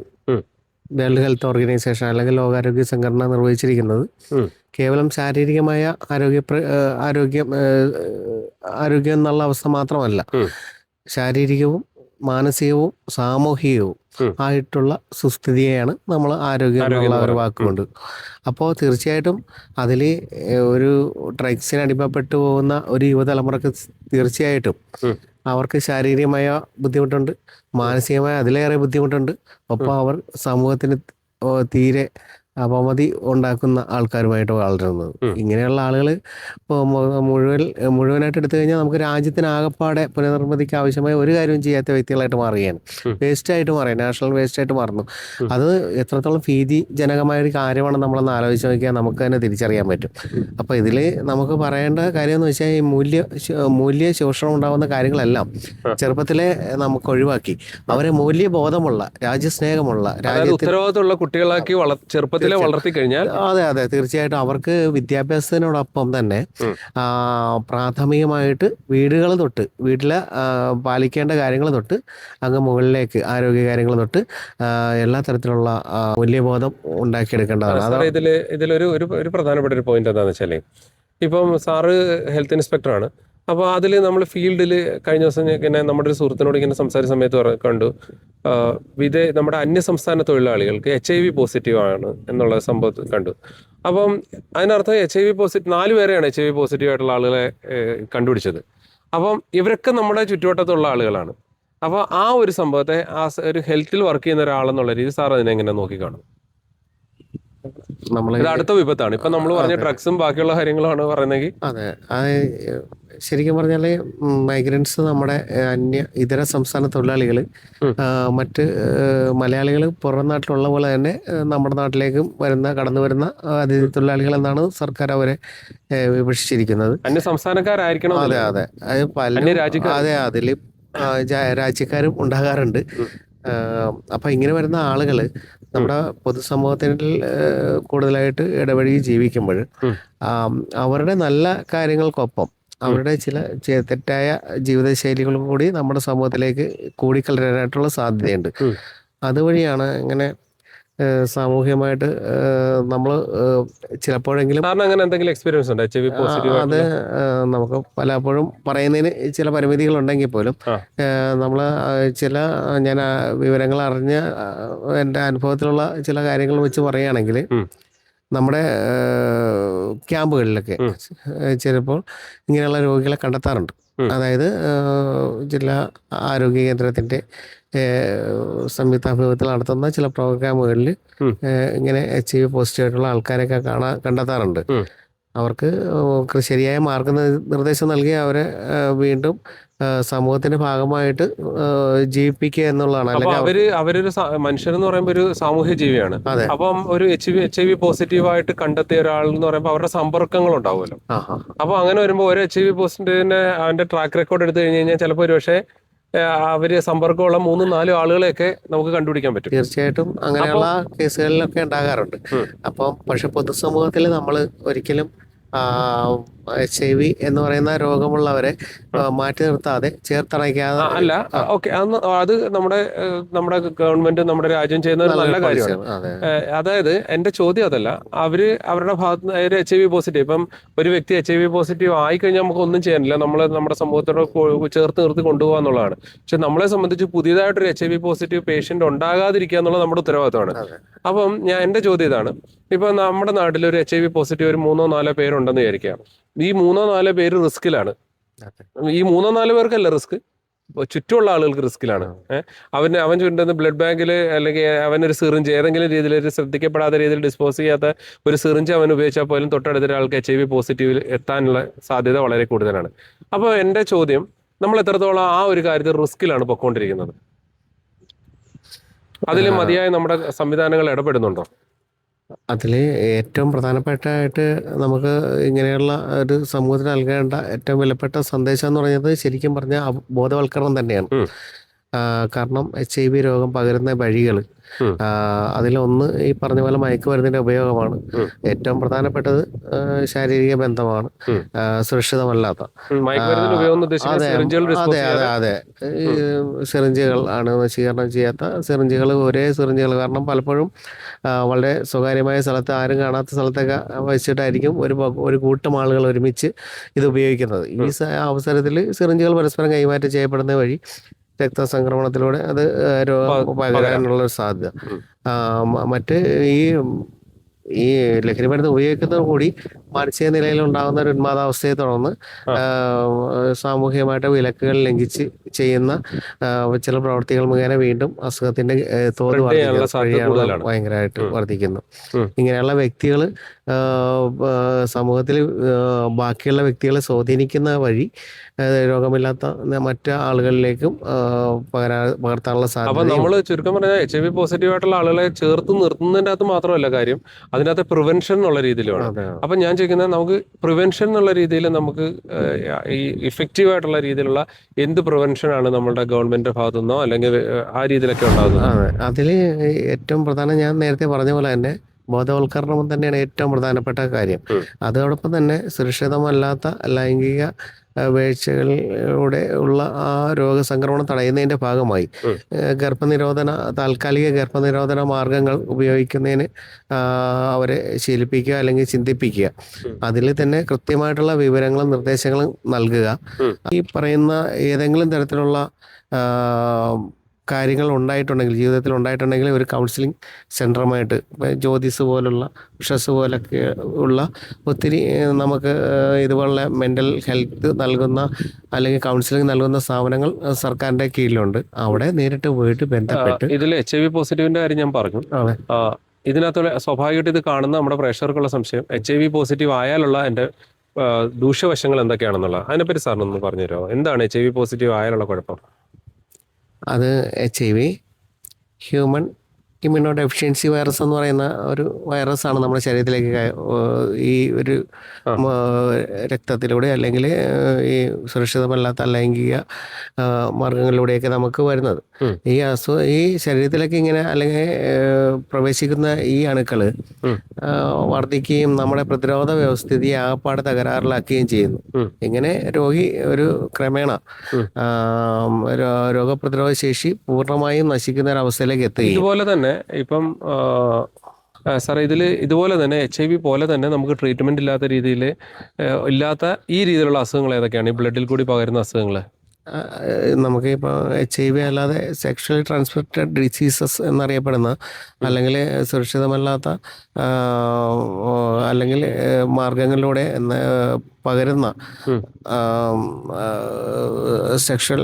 വേൾഡ് ഹെൽത്ത് ഓർഗനൈസേഷൻ അല്ലെങ്കിൽ ലോകാരോഗ്യ സംഘടന നിർവഹിച്ചിരിക്കുന്നത് കേവലം ശാരീരികമായ ആരോഗ്യം എന്നുള്ള അവസ്ഥ മാത്രമല്ല, ശാരീരികവും മാനസികവും സാമൂഹികവും ആയിട്ടുള്ള സുസ്ഥിതിയെയാണ് നമ്മൾ ആരോഗ്യം എന്നുള്ള ഒരു വാക്കുകൊണ്ട്. അപ്പോൾ തീർച്ചയായിട്ടും അതിൽ ഒരു ഡ്രഗ്സിന് അടിമപ്പെട്ടു പോകുന്ന ഒരു യുവതലമുറക്ക് തീർച്ചയായിട്ടും അവർക്ക് ശാരീരികമായ ബുദ്ധിമുട്ടുണ്ട്, മാനസികമായ അതിലേറെ ബുദ്ധിമുട്ടുണ്ട്. ഒപ്പം അവർ സമൂഹത്തിന് തീരെ അപമതി ഉണ്ടാക്കുന്ന ആൾക്കാരുമായിട്ട് വളരുന്നത്. ഇങ്ങനെയുള്ള ആളുകൾ ഇപ്പോൾ മുഴുവനായിട്ട് എടുത്തു കഴിഞ്ഞാൽ നമുക്ക് രാജ്യത്തിനാകപ്പാടെ പുനർനിർമ്മിതിക്ക് ആവശ്യമായ ഒരു കാര്യവും ചെയ്യാത്ത വ്യക്തികളായിട്ട് മാറുകയാണ്. വേസ്റ്റായിട്ട് മാറുകയാണ്, നാഷണൽ വേസ്റ്റായിട്ട് മാറുന്നു. അത് എത്രത്തോളം ഭീതിജനകമായ ഒരു കാര്യമാണെന്ന് നമ്മളൊന്ന് ആലോചിച്ച് നോക്കിയാൽ നമുക്ക് തന്നെ തിരിച്ചറിയാൻ പറ്റും. അപ്പോൾ ഇതിൽ നമുക്ക് പറയേണ്ട കാര്യം എന്ന് വെച്ചാൽ ഈ മൂല്യ ശോഷണം ഉണ്ടാകുന്ന കാര്യങ്ങളെല്ലാം ചെറുപ്പത്തിലെ നമുക്ക് ഒഴിവാക്കി അവരെ മൂല്യബോധമുള്ള, രാജ്യസ്നേഹമുള്ള, ഉത്തരവാദിത്തമുള്ള കുട്ടികളാക്കി ചെറുപ്പത്തിൽ വളർത്തി കഴിഞ്ഞാൽ അതെ തീർച്ചയായിട്ടും അവർക്ക് വിദ്യാഭ്യാസത്തിനോടൊപ്പം തന്നെ പ്രാഥമികമായിട്ട് വീട്ടിലെ പാലിക്കേണ്ട കാര്യങ്ങൾ തൊട്ട് അങ്ങ് മുകളിലേക്ക് ആരോഗ്യ കാര്യങ്ങൾ തൊട്ട് എല്ലാ തരത്തിലുള്ള മൂല്യബോധം ഉണ്ടാക്കിയെടുക്കേണ്ടതാണ്. ഇതിലൊരു പ്രധാനപ്പെട്ട ഒരു പോയിന്റ് എന്താണെന്ന് വെച്ചാൽ, ഇപ്പം സാറ് ഹെൽത്ത് ഇൻസ്പെക്ടറാണ്. അപ്പോൾ അതിൽ നമ്മൾ ഫീൽഡിൽ കഴിഞ്ഞ ദിവസം ഇങ്ങനെ നമ്മുടെ ഒരു സുഹൃത്തിനോട് ഇങ്ങനെ സംസാരിച്ച സമയത്ത് കണ്ടു, നമ്മുടെ അന്യസംസ്ഥാന തൊഴിലാളികൾക്ക് HIV പോസിറ്റീവ് ആണ് എന്നുള്ള സംഭവം കണ്ടു. അപ്പം അതിനർത്ഥം HIV പോസിറ്റീവ് 4 പേരെയാണ് HIV പോസിറ്റീവ് ആയിട്ടുള്ള ആളുകളെ കണ്ടുപിടിച്ചത്. അപ്പം ഇവരൊക്കെ നമ്മുടെ ചുറ്റുവട്ടത്തുള്ള ആളുകളാണ്. അപ്പോൾ ആ ഒരു സംഭവത്തെ ഒരു ഹെൽത്തിൽ വർക്ക് ചെയ്യുന്ന ഒരാളെന്നുള്ള രീതി സാർ അതിനെങ്ങനെ നോക്കിക്കാണും? ഇത് അടുത്ത വിപത്താണ്. ഇപ്പം നമ്മൾ പറഞ്ഞ ഡ്രഗ്സും ബാക്കിയുള്ള കാര്യങ്ങളുമാണ് പറയുന്നെങ്കിൽ. അതെ, അത് ശരിക്കും പറഞ്ഞാൽ മൈഗ്രൻസ് നമ്മുടെ ഇതര സംസ്ഥാന തൊഴിലാളികൾ, മറ്റ് മലയാളികൾ പുറം നാട്ടിലുള്ള പോലെ തന്നെ നമ്മുടെ നാട്ടിലേക്കും കടന്നു വരുന്ന അതിഥി തൊഴിലാളികൾ എന്നാണ് സർക്കാർ അവരെ വിഭജിച്ചിരിക്കുന്നത്. അന്യ സംസ്ഥാനക്കാരായിരിക്കണം. അതെ അതെ, അതിൽ രാജ്യക്കാരും ഉണ്ടാകാറുണ്ട്. അപ്പം ഇങ്ങനെ വരുന്ന ആളുകൾ നമ്മുടെ പൊതുസമൂഹത്തിൽ കൂടുതലായിട്ട് ഇടപഴകി ജീവിക്കുമ്പോൾ അവരുടെ നല്ല കാര്യങ്ങൾക്കൊപ്പം അവരുടെ ചില തെറ്റായ ജീവിതശൈലികളും കൂടി നമ്മുടെ സമൂഹത്തിലേക്ക് കൂടിക്കലരാനായിട്ടുള്ള സാധ്യതയുണ്ട്. അതുവഴിയാണ് ഇങ്ങനെ സാമൂഹികമായിട്ട് നമ്മൾ ചിലപ്പോഴെങ്കിലും അങ്ങനെ എന്തെങ്കിലും എക്സ്പീരിയൻസ് ഉണ്ടോ? അത് നമുക്ക് പലപ്പോഴും പറയുന്നതിന് ചില പരിമിതികളുണ്ടെങ്കിൽ പോലും നമ്മൾ ഞാൻ വിവരങ്ങൾ അറിഞ്ഞ എൻ്റെ അനുഭവത്തിലുള്ള ചില കാര്യങ്ങൾ വെച്ച് പറയുകയാണെങ്കിൽ, നമ്മുടെ ക്യാമ്പുകളിലൊക്കെ ചിലപ്പോൾ ഇങ്ങനെയുള്ള രോഗികളെ കണ്ടെത്താറുണ്ട്. അതായത് ജില്ലാ ആരോഗ്യ കേന്ദ്രത്തിൻ്റെ സംയുക്താഭിമുഖ്യത്തിൽ നടത്തുന്ന ചില പ്രോഗ്രാമുകളിൽ ഇങ്ങനെ HIV പോസിറ്റീവ് ആയിട്ടുള്ള ആൾക്കാരെയൊക്കെ കണ്ടെത്താറുണ്ട്. അവർക്ക് ശരിയായ മാർഗനിർദ്ദേശം നൽകി അവരെ വീണ്ടും സമൂഹത്തിന്റെ ഭാഗമായിട്ട് ജീവിപ്പിക്കുക എന്നുള്ളതാണ്. അല്ലെങ്കിൽ അവരൊരു മനുഷ്യരെന്ന് പറയുമ്പോൾ ഒരു സാമൂഹ്യ ജീവിയാണ്. അപ്പം ഒരു HIV പോസിറ്റീവ് ആയിട്ട് കണ്ടെത്തിയ ഒരാൾ എന്ന് പറയുമ്പോൾ അവരുടെ സമ്പർക്കങ്ങൾ ഉണ്ടാവുമല്ലോ. അപ്പൊ അങ്ങനെ വരുമ്പോൾ ഒരു HIV പോസിറ്റീവിന്റെ അവന്റെ ട്രാക്ക് റെക്കോർഡ് എടുത്തു കഴിഞ്ഞ് കഴിഞ്ഞാൽ ചിലപ്പോൾ ഒരു പക്ഷേ അവര് സമ്പർക്കമുള്ള 3-4 ആളുകളെയൊക്കെ നമുക്ക് കണ്ടുപിടിക്കാൻ പറ്റും. തീർച്ചയായിട്ടും അങ്ങനെയുള്ള കേസുകളിലൊക്കെ ഉണ്ടാകാറുണ്ട്. അപ്പം പക്ഷെ പൊതുസമൂഹത്തിൽ നമ്മൾ ഒരിക്കലും HIV എന്ന് പറയുന്ന രോഗമുള്ളവരെ മാറ്റി നിർത്താതെ ചേർത്തണയ്ക്കാതെ അല്ല. ഓക്കെ, അത് നമ്മുടെ ഗവൺമെന്റ് നമ്മുടെ രാജ്യം ചെയ്യുന്ന ഒരു നല്ല കാര്യമാണ്. അതായത് എന്റെ ചോദ്യം അതല്ല, അവരുടെ ഭാഗത്ത് ഒരു HIV പോസിറ്റീവ്, ഇപ്പം ഒരു വ്യക്തി HIV പോസിറ്റീവ് ആയിക്കഴിഞ്ഞാൽ നമുക്ക് ഒന്നും ചെയ്യാനില്ല, നമ്മുടെ സമൂഹത്തോട് ചേർത്ത് നിർത്തി കൊണ്ടുപോകുക എന്നുള്ളതാണ്. പക്ഷെ നമ്മളെ സംബന്ധിച്ച് പുതിയതായിട്ടൊരു HIV പോസിറ്റീവ് പേഷ്യന്റ് ഉണ്ടാകാതിരിക്കുക എന്നുള്ളത് നമ്മുടെ ഉത്തരവാദിത്തമാണ്. അപ്പം എന്റെ ചോദ്യം ഇതാണ്, ഇപ്പൊ നമ്മുടെ നാട്ടിൽ ഒരു HIV പോസിറ്റീവ് ഒരു 3-4 പേരുണ്ടെന്ന് വിചാരിക്കാം. ഈ 3-4 പേര് റിസ്കിലാണ്. ഈ 3-4 പേർക്കല്ല റിസ്ക്, ചുറ്റുമുള്ള ആളുകൾക്ക് റിസ്കിലാണ്. അവൻ ചുറ്റുന്ന ബ്ലഡ് ബാങ്കിൽ അല്ലെങ്കിൽ അവനൊരു സിറിഞ്ച് ഏതെങ്കിലും രീതിയിൽ ഒരു ശ്രദ്ധിക്കപ്പെടാത്ത രീതിയിൽ ഡിസ്പോസ് ചെയ്യാത്ത ഒരു സിറിഞ്ച് അവൻ ഉപയോഗിച്ചാൽ പോലും തൊട്ടടുത്ത ഒരാൾക്ക് HIV പോസിറ്റീവിൽ എത്താനുള്ള സാധ്യത വളരെ കൂടുതലാണ്. അപ്പോൾ എൻ്റെ ചോദ്യം, നമ്മൾ എത്രത്തോളം ആ ഒരു കാര്യത്തിൽ റിസ്കിലാണ് പൊയ്ക്കൊണ്ടിരിക്കുന്നത്? അതിൽ മതിയായ നമ്മുടെ സംവിധാനങ്ങൾ ഇടപെടുന്നുണ്ടോ? അതിൽ ഏറ്റവും പ്രധാനപ്പെട്ടായിട്ട് നമുക്ക് ഇങ്ങനെയുള്ള ഒരു സമൂഹത്തിന് നൽകേണ്ട ഏറ്റവും വിലപ്പെട്ട സന്ദേശം എന്ന് പറയുന്നത് ശരിക്കും പറഞ്ഞാൽ ബോധവൽക്കരണം തന്നെയാണ്. കാരണം HIV രോഗം പകരുന്ന വഴികൾ, അതിലൊന്ന് ഈ പറഞ്ഞ പോലെ മയക്കുമരുന്നിൻ്റെ ഉപയോഗമാണ്. ഏറ്റവും പ്രധാനപ്പെട്ടത് ശാരീരിക ബന്ധമാണ്, സുരക്ഷിതമല്ലാത്ത. അതെ അതെ അതെ അതെ ഈ സിറിഞ്ചുകൾ ആണ്, നശീകരണം ചെയ്യാത്ത സിറിഞ്ചുകൾ, ഒരേ സിറിഞ്ചുകൾ. കാരണം പലപ്പോഴും വളരെ സ്വകാര്യമായ സ്ഥലത്ത്, ആരും കാണാത്ത സ്ഥലത്തൊക്കെ വെച്ചിട്ടായിരിക്കും ഒരു കൂട്ടം ആളുകൾ ഒരുമിച്ച് ഇത് ഉപയോഗിക്കുന്നത്. ഈ അവസരത്തിൽ സിറിഞ്ചുകൾ പരസ്പരം കൈമാറ്റം ചെയ്യപ്പെടുന്ന വഴി രക്തസംക്രമണത്തിലൂടെ അത് രോഗം പകരാനുള്ളൊരു സാധ്യത. മറ്റ് ഈ ലഹരി മരുന്ന് ഉപയോഗിക്കുന്നത് കൂടി മാനസിക നിലയിൽ ഉണ്ടാകുന്ന ഒരു ഉന്മാദാവസ്ഥയെ തുടർന്ന് സാമൂഹികമായിട്ട് വിലക്കുകൾ ലംഘിച്ച് ചെയ്യുന്ന ചില പ്രവർത്തികൾ മുഖേന വീണ്ടും അസുഖത്തിന്റെ തോത് ഭയങ്കരമായിട്ട് വർദ്ധിക്കുന്നു. ഇങ്ങനെയുള്ള വ്യക്തികൾ സമൂഹത്തിൽ ബാക്കിയുള്ള വ്യക്തികളെ സ്വാധീനിക്കുന്ന വഴി രോഗമില്ലാത്ത മറ്റ് ആളുകളിലേക്കും പകർത്താനുള്ള സാധ്യത. അപ്പൊ നമ്മൾ ചുരുക്കം പറഞ്ഞാൽ HIV പോസിറ്റീവ് ആയിട്ടുള്ള ആളുകളെ ചേർത്ത് നിർത്തുന്നതിൻ്റെ അകത്ത് മാത്രമല്ല കാര്യം, അതിനകത്ത് പ്രിവെൻഷൻ എന്നുള്ള രീതിയിലാണ്. അപ്പൊ ഞാൻ ചോദിക്കുന്നത്, നമുക്ക് പ്രിവെൻഷൻ എന്നുള്ള രീതിയിൽ നമുക്ക് ഈ ഇഫക്റ്റീവ് ആയിട്ടുള്ള രീതിയിലുള്ള എന്ത് പ്രിവെൻഷൻ ആണ് നമ്മുടെ ഗവൺമെന്റ് ഭാഗത്തു നിന്നോ അല്ലെങ്കിൽ ആ രീതിയിലൊക്കെ ഉണ്ടാകുന്നത്? അതെ, അതിൽ ഏറ്റവും പ്രധാനം ഞാൻ നേരത്തെ പറഞ്ഞ പോലെ തന്നെ ബോധവൽക്കരണം തന്നെയാണ് ഏറ്റവും പ്രധാനപ്പെട്ട കാര്യം. അതോടൊപ്പം തന്നെ സുരക്ഷിതമല്ലാത്ത ലൈംഗിക വീഴ്ചകളിലൂടെ ഉള്ള ആ രോഗസംക്രമണം തടയുന്നതിൻ്റെ ഭാഗമായി താൽക്കാലിക ഗർഭനിരോധന മാർഗങ്ങൾ ഉപയോഗിക്കുന്നതിന് അവരെ ശീലിപ്പിക്കുക അല്ലെങ്കിൽ ചിന്തിപ്പിക്കുക. അതിൽ തന്നെ കൃത്യമായിട്ടുള്ള വിവരങ്ങളും നിർദ്ദേശങ്ങളും നൽകുക. ഈ പറയുന്ന ഏതെങ്കിലും തരത്തിലുള്ള കാര്യങ്ങൾ ഉണ്ടായിട്ടുണ്ടെങ്കിൽ, ജീവിതത്തിൽ ഉണ്ടായിട്ടുണ്ടെങ്കിൽ, ഒരു കൗൺസിലിംഗ് സെൻറ്ററുമായിട്ട് ജ്യോതിസ് പോലുള്ള, ഉഷസ് പോലൊക്കെ ഉള്ള ഒത്തിരി നമുക്ക് ഇതുപോലുള്ള മെൻ്റൽ ഹെൽത്ത് നൽകുന്ന അല്ലെങ്കിൽ കൗൺസിലിംഗ് നൽകുന്ന സ്ഥാപനങ്ങൾ സർക്കാരിൻ്റെ കീഴിലുണ്ട്. അവിടെ നേരിട്ട് പോയിട്ട് ബന്ധപ്പെട്ട്. ഇതിൽ HIV പോസിറ്റീവിൻ്റെ കാര്യം ഞാൻ പറഞ്ഞു. ഇതിനകത്തുള്ള സ്വാഭാവികമായിട്ട് ഇത് കാണുന്ന നമ്മുടെ പ്രേക്ഷകർക്കുള്ള സംശയം, HIV പോസിറ്റീവ് ആയാലുള്ള എൻ്റെ ദൂഷ്യവശങ്ങൾ എന്തൊക്കെയാണെന്നുള്ളത്, അതിനെപ്പറ്റി സാറിനൊന്ന് പറഞ്ഞു തരുമോ? എന്താണ് HIV പോസിറ്റീവ് ആയാലുള്ള കുഴപ്പം? അത് HIV human immuno deficiency virus എന്ന് പറയുന്ന ഒരു വൈറസാണ് നമ്മുടെ ശരീരത്തിലേക്ക് ഈ ഒരു രക്തത്തിലൂടെ അല്ലെങ്കിൽ ഈ സുരക്ഷിതമല്ലാത്ത ലൈംഗിക മാർഗങ്ങളിലൂടെയൊക്കെ നമുക്ക് വരുന്നത്. ഈ ശരീരത്തിലേക്ക് ഇങ്ങനെ അല്ലെങ്കിൽ പ്രവേശിക്കുന്ന ഈ അണുക്കൾ വർദ്ധിക്കുകയും നമ്മുടെ പ്രതിരോധ വ്യവസ്ഥിതിയെ ആകപ്പാടെ തകരാറിലാക്കുകയും ചെയ്യുന്നു. ഇങ്ങനെ രോഗി ഒരു ക്രമേണ രോഗപ്രതിരോധ ശേഷി പൂർണ്ണമായും നശിക്കുന്ന ഒരു അവസ്ഥയിലേക്ക് എത്തുകയും. ഇതുപോലെ തന്നെ ഇപ്പം സാറേ, ഇതുപോലെ തന്നെ HIV പോലെ തന്നെ നമുക്ക് ട്രീറ്റ്മെന്റ് ഇല്ലാത്ത രീതിയിൽ ഇല്ലാത്ത ഈ രീതിയിലുള്ള അസുഖങ്ങൾ ഏതൊക്കെയാണ്? ഈ ബ്ലഡിൽ കൂടി പകരുന്ന അസുഖങ്ങൾ നമുക്ക് ഇപ്പോൾ HIV അല്ലാതെ സെക്ഷലി ട്രാൻസ്മിറ്റഡ് ഡിസീസസ് എന്നറിയപ്പെടുന്ന അല്ലെങ്കിൽ സുരക്ഷിതമല്ലാത്ത അല്ലെങ്കിൽ മാർഗങ്ങളിലൂടെ പകരുന്ന സെക്ഷൽ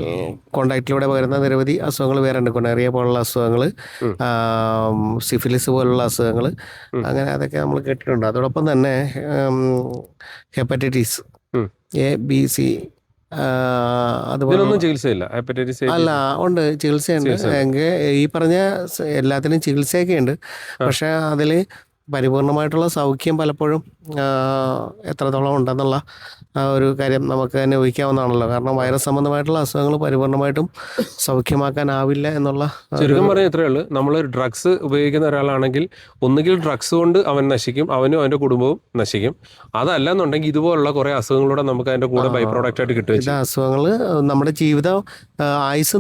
കോണ്ടാക്റ്റിലൂടെ പകരുന്ന നിരവധി അസുഖങ്ങൾ വേറെ ഉണ്ട്. കൊണേറിയ പോലുള്ള അസുഖങ്ങൾ, സിഫിലിസ് പോലുള്ള അസുഖങ്ങൾ, അങ്ങനെ അതൊക്കെ നമ്മൾ കേട്ടിട്ടുണ്ട്. അതോടൊപ്പം തന്നെ ഹെപ്പറ്റൈറ്റിസ് A, B, C അതുപോലെ ചികിത്സയില്ല. ഹെപ്പറ്റൈറ്റിസ് അല്ല, ഉണ്ട്, ചികിത്സയുണ്ട്. എങ്കിൽ ഈ പറഞ്ഞ എല്ലാത്തിനും ചികിത്സയൊക്കെ ഉണ്ട്. പക്ഷെ അതിൽ പരിപൂർണമായിട്ടുള്ള സൗഖ്യം പലപ്പോഴും എത്രത്തോളം ഉണ്ടെന്നുള്ള ഒരു കാര്യം നമുക്ക് തന്നെ ഊഹിക്കാവുന്നതാണല്ലോ. കാരണം വൈറസ് സംബന്ധമായിട്ടുള്ള അസുഖങ്ങൾ പരിപൂർണമായിട്ടും സൗഖ്യമാക്കാനാവില്ല എന്നുള്ള. ചുരുക്കം പറഞ്ഞാൽ ഇത്രയേ ഉള്ളൂ, നമ്മൾ ഡ്രഗ്സ് ഉപയോഗിക്കുന്ന ഒരാളാണെങ്കിൽ ഒന്നുകിൽ ഡ്രഗ്സ് കൊണ്ട് അവൻ നശിക്കും, അവനും അവൻ്റെ കുടുംബവും നശിക്കും. അതല്ല എന്നുണ്ടെങ്കിൽ ഇതുപോലുള്ള കുറേ അസുഖങ്ങളൂടെ നമുക്ക് അതിൻ്റെ കൂടെ ബൈ പ്രോഡക്റ്റ് ആയിട്ട് കിട്ടും. ഇത് അസുഖങ്ങൾ നമ്മുടെ ജീവിതം ആയുസ്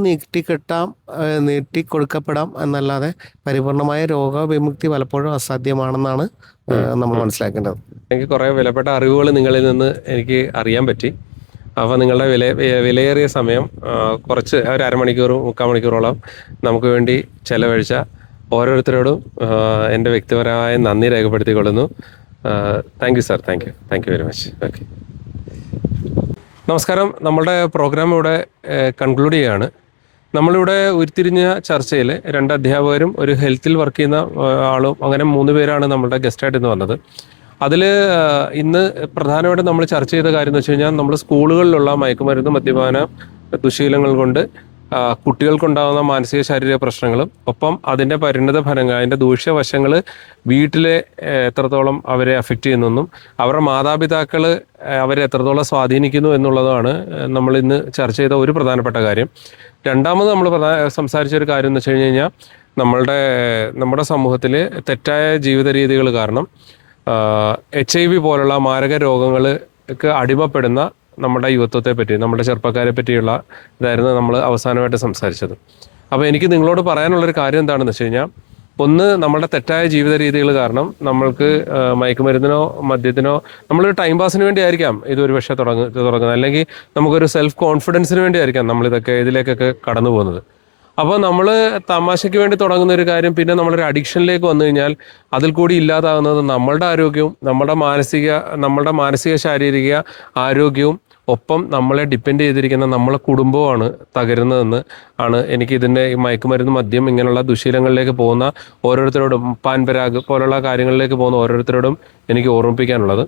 നീട്ടിക്കൊടുക്കപ്പെടാം എന്നല്ലാതെ പരിപൂർണമായ രോഗവിമുക്തി പലപ്പോഴും അസാധ്യമാണെന്നാണ് നമ്മൾ മനസ്സിലാക്കേണ്ടത്. എനിക്ക് കുറേ വിലപ്പെട്ട അറിവുകൾ നിങ്ങളിൽ നിന്ന് എനിക്ക് അറിയാൻ പറ്റി. അപ്പോൾ നിങ്ങളുടെ വിലയേറിയ സമയം കുറച്ച് ഒരു അരമണിക്കൂറും 3/4 മണിക്കൂറോളം നമുക്ക് വേണ്ടി ചെലവഴിച്ച ഓരോരുത്തരോടും എൻ്റെ വ്യക്തിപരമായ നന്ദി രേഖപ്പെടുത്തിക്കൊള്ളുന്നു. Thank you sir, thank you very much. Okay, നമസ്കാരം. നമ്മളുടെ പ്രോഗ്രാം ഇവിടെ കൺക്ലൂഡ് ചെയ്യുകയാണ്. നമ്മളിവിടെ ഉരുത്തിരിഞ്ഞ ചർച്ചയിൽ 2 അധ്യാപകരും ഒരു ഹെൽത്തിൽ വർക്ക് ചെയ്യുന്ന ആളും, അങ്ങനെ 3 പേരാണ് നമ്മളുടെ ഗസ്റ്റായിട്ട് ഇന്ന് വന്നത്. അതിൽ ഇന്ന് പ്രധാനമായിട്ടും നമ്മൾ ചർച്ച ചെയ്ത കാര്യം എന്ന് വെച്ച് കഴിഞ്ഞാൽ, നമ്മൾ സ്കൂളുകളിലുള്ള മയക്കുമരുന്ന്, മദ്യപാന ദുശീലങ്ങൾ കൊണ്ട് കുട്ടികൾക്കുണ്ടാകുന്ന മാനസിക ശാരീരിക പ്രശ്നങ്ങളും ഒപ്പം അതിൻ്റെ പരിണിത ഫലങ്ങൾ, അതിൻ്റെ ദൂഷ്യവശങ്ങൾ വീട്ടിലെ എത്രത്തോളം അവരെ അഫക്റ്റ് ചെയ്യുന്നെന്നും അവരുടെ മാതാപിതാക്കൾ അവരെ എത്രത്തോളം സ്വാധീനിക്കുന്നു എന്നുള്ളതാണ് നമ്മൾ ഇന്ന് ചർച്ച ചെയ്ത ഒരു പ്രധാനപ്പെട്ട കാര്യം. രണ്ടാമത് നമ്മൾ സംസാരിച്ച ഒരു കാര്യം എന്ന് വെച്ച് കഴിഞ്ഞ് കഴിഞ്ഞാൽ നമ്മുടെ സമൂഹത്തിൽ തെറ്റായ ജീവിത രീതികൾ കാരണം HIV പോലുള്ള മാരക രോഗങ്ങൾക്ക് അടിമപ്പെടുന്ന നമ്മുടെ യുവത്വത്തെ പറ്റി, നമ്മുടെ ചെറുപ്പക്കാരെ പറ്റിയുള്ള ഇതായിരുന്നു നമ്മൾ അവസാനമായിട്ട് സംസാരിച്ചത്. അപ്പോൾ എനിക്ക് നിങ്ങളോട് പറയാനുള്ളൊരു കാര്യം എന്താണെന്ന് വെച്ച് കഴിഞ്ഞാൽ, ഒന്ന്, നമ്മുടെ തെറ്റായ ജീവിത രീതികൾ കാരണം നമ്മൾക്ക് മയക്കുമരുന്നിനോ മദ്യത്തിനോ നമ്മളൊരു ടൈം പാസിന് വേണ്ടി ആയിരിക്കാം ഇതൊരു പക്ഷേ തുടങ്ങുന്നത്, അല്ലെങ്കിൽ നമുക്കൊരു സെൽഫ് കോൺഫിഡൻസിന് വേണ്ടി ആയിരിക്കാം ഇതിലേക്കൊക്കെ കടന്നു പോകുന്നത്. അപ്പോൾ നമ്മൾ തമാശയ്ക്ക് വേണ്ടി തുടങ്ങുന്ന ഒരു കാര്യം പിന്നെ നമ്മളൊരു അഡിക്ഷനിലേക്ക് വന്നു കഴിഞ്ഞാൽ അതിൽ കൂടി ഇല്ലാതാകുന്നത് നമ്മളുടെ ആരോഗ്യവും നമ്മളുടെ മാനസിക ശാരീരിക ആരോഗ്യവും ഒപ്പം നമ്മളെ ഡിപ്പെൻഡ് ചെയ്തിരിക്കുന്ന നമ്മളെ കുടുംബവുമാണ് തകരുന്നതെന്ന് ആണ് എനിക്ക് ഇതിൻ്റെ ഈ മയക്കുമരുന്ന്, മദ്യം ഇങ്ങനെയുള്ള ദുശീലങ്ങളിലേക്ക് പോകുന്ന ഓരോരുത്തരോടും, പാൻപരാഗ് പോലുള്ള കാര്യങ്ങളിലേക്ക് പോകുന്ന ഓരോരുത്തരോടും എനിക്ക് ഓർമ്മിപ്പിക്കാനുള്ളത്.